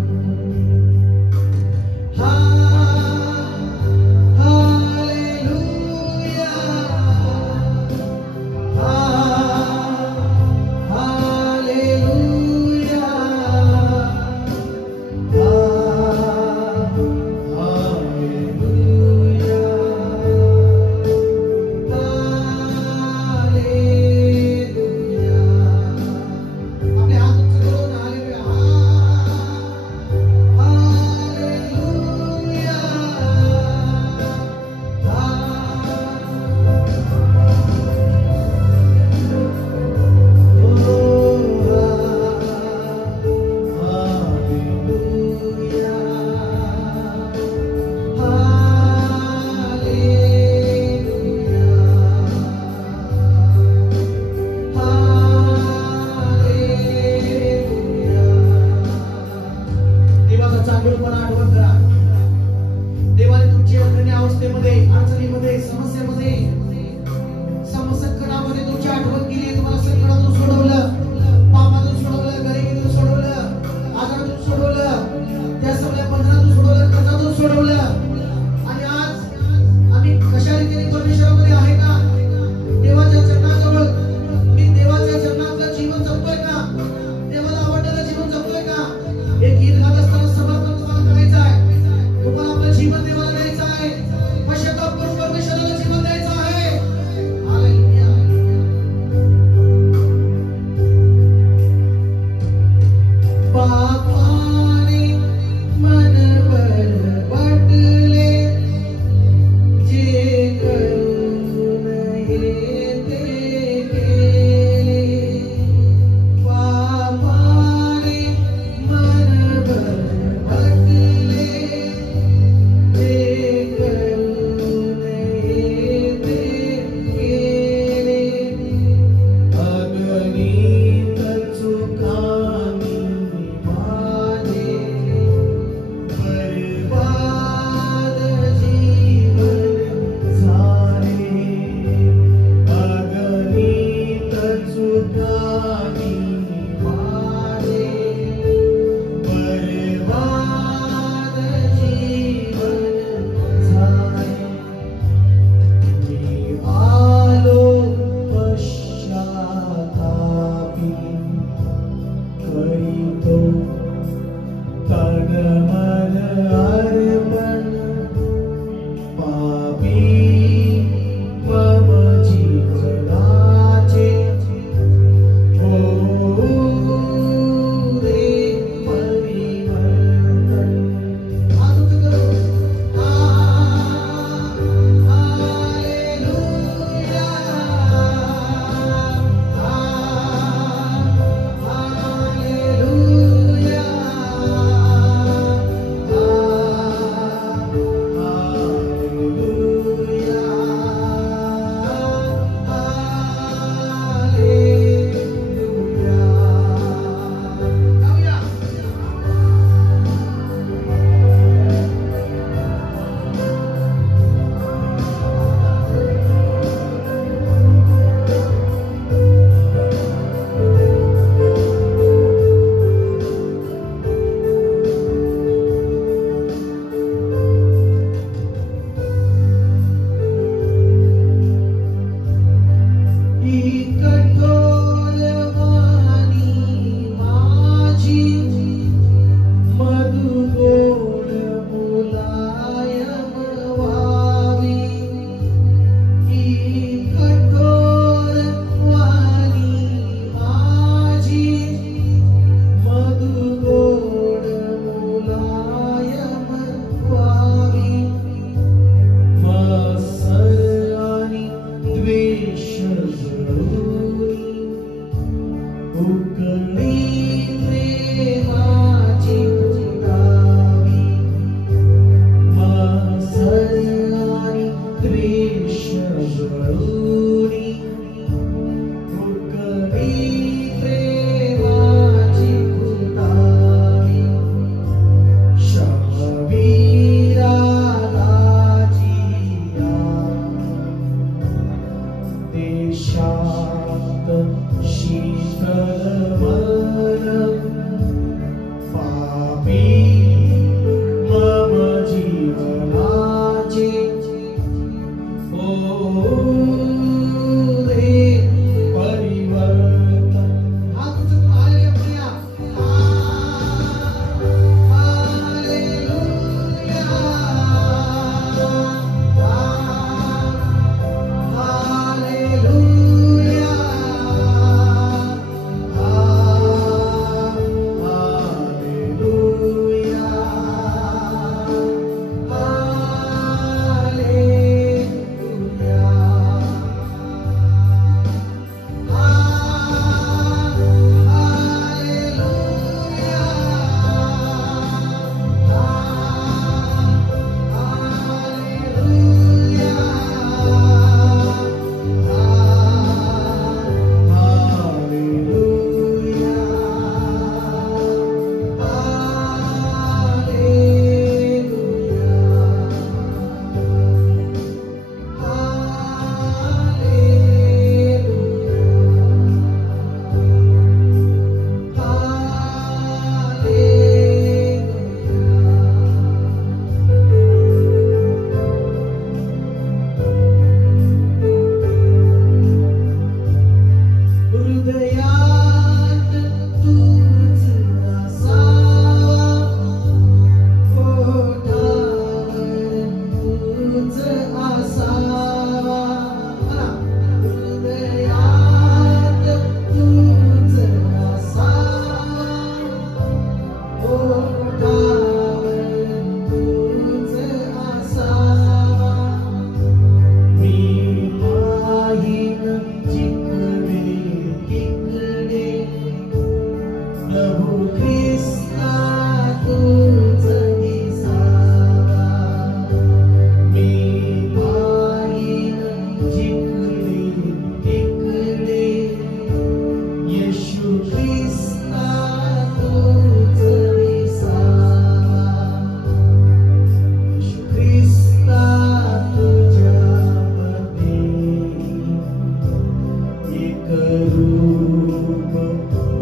रूप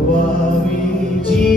वावी जी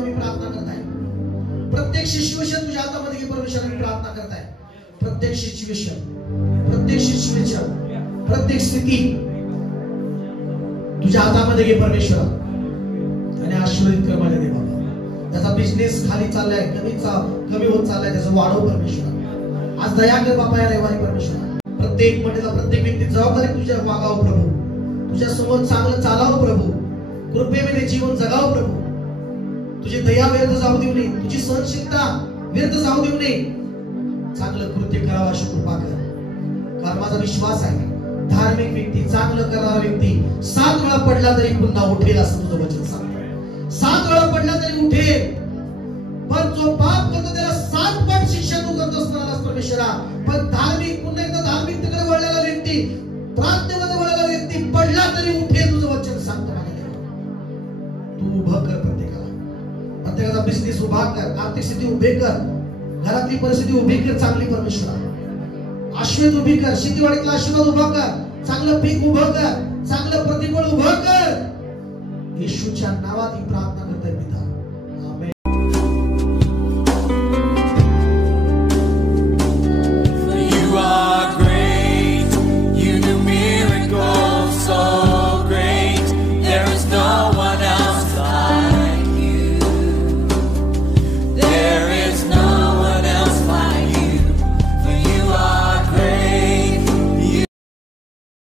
देवा मी प्रार्थना करत आहे. प्रत्येक सिच्युएशन तुझ्या हातामध्ये घे परमेश्वरा, मी प्रार्थना करत आहे. प्रत्येक सिच्युएशन, प्रत्येक स्थिती तुझ्या हातामध्ये घे परमेश्वरा आणि आशीर्वादित कर माझ्या देवा. त्याचा बिझनेस खाली चाललाय, कमी होत चाललाय, त्याचं वाढव परमेश्वरा. आज दया कर बापा या रविवारी परमेश्वरा. प्रत्येक मंडळीला, प्रत्येक व्यक्ती जबाबदारी तुझ्या वागावं प्रभू. तुझ्या समोर चांगलं चालावं प्रभू. कृपेमध्ये जीवन जगावं प्रभू. तुझी दया व्यर्थ जाऊ देऊ नये, तुझी सहनशीलता व्यर्थ जाऊ देऊ नये. चांगलं कृत्य करावं अशी कृपा कर. कारण माझा विश्वास आहे धार्मिक व्यक्ती, चांगलं करणारा व्यक्ती 7 वेळा पडला तरी पुन्हा उठेल असं तुझं वचन सांगतं. 7 वेळा पडला तरी उठेल. पण जो पाप करतो त्याला 7 पट शिक्षा तू करत असणारास परमेश्वरा. पण धार्मिक, पुन्हा एकदा धार्मिकतेकडे वळलेला व्यक्ती, प्रार्थनेमध्ये वळलेला व्यक्ती पडला तरी उठेल तुझं वचन सांगतं माझ्या देवा. तू उभं कर प्रत्येकाचा बिझनेस उभा कर, आर्थिक स्थिती उभी कर, घरातली परिस्थिती उभी कर चांगली परमेश्वरा. आशीर्वाद उभी कर, शेतीवाडीतला आशीर्वाद उभा कर, चांगलं पीक उभं कर, चांगलं प्रतिफळ उभं कर. येशूच्या नावात ही प्रार्थना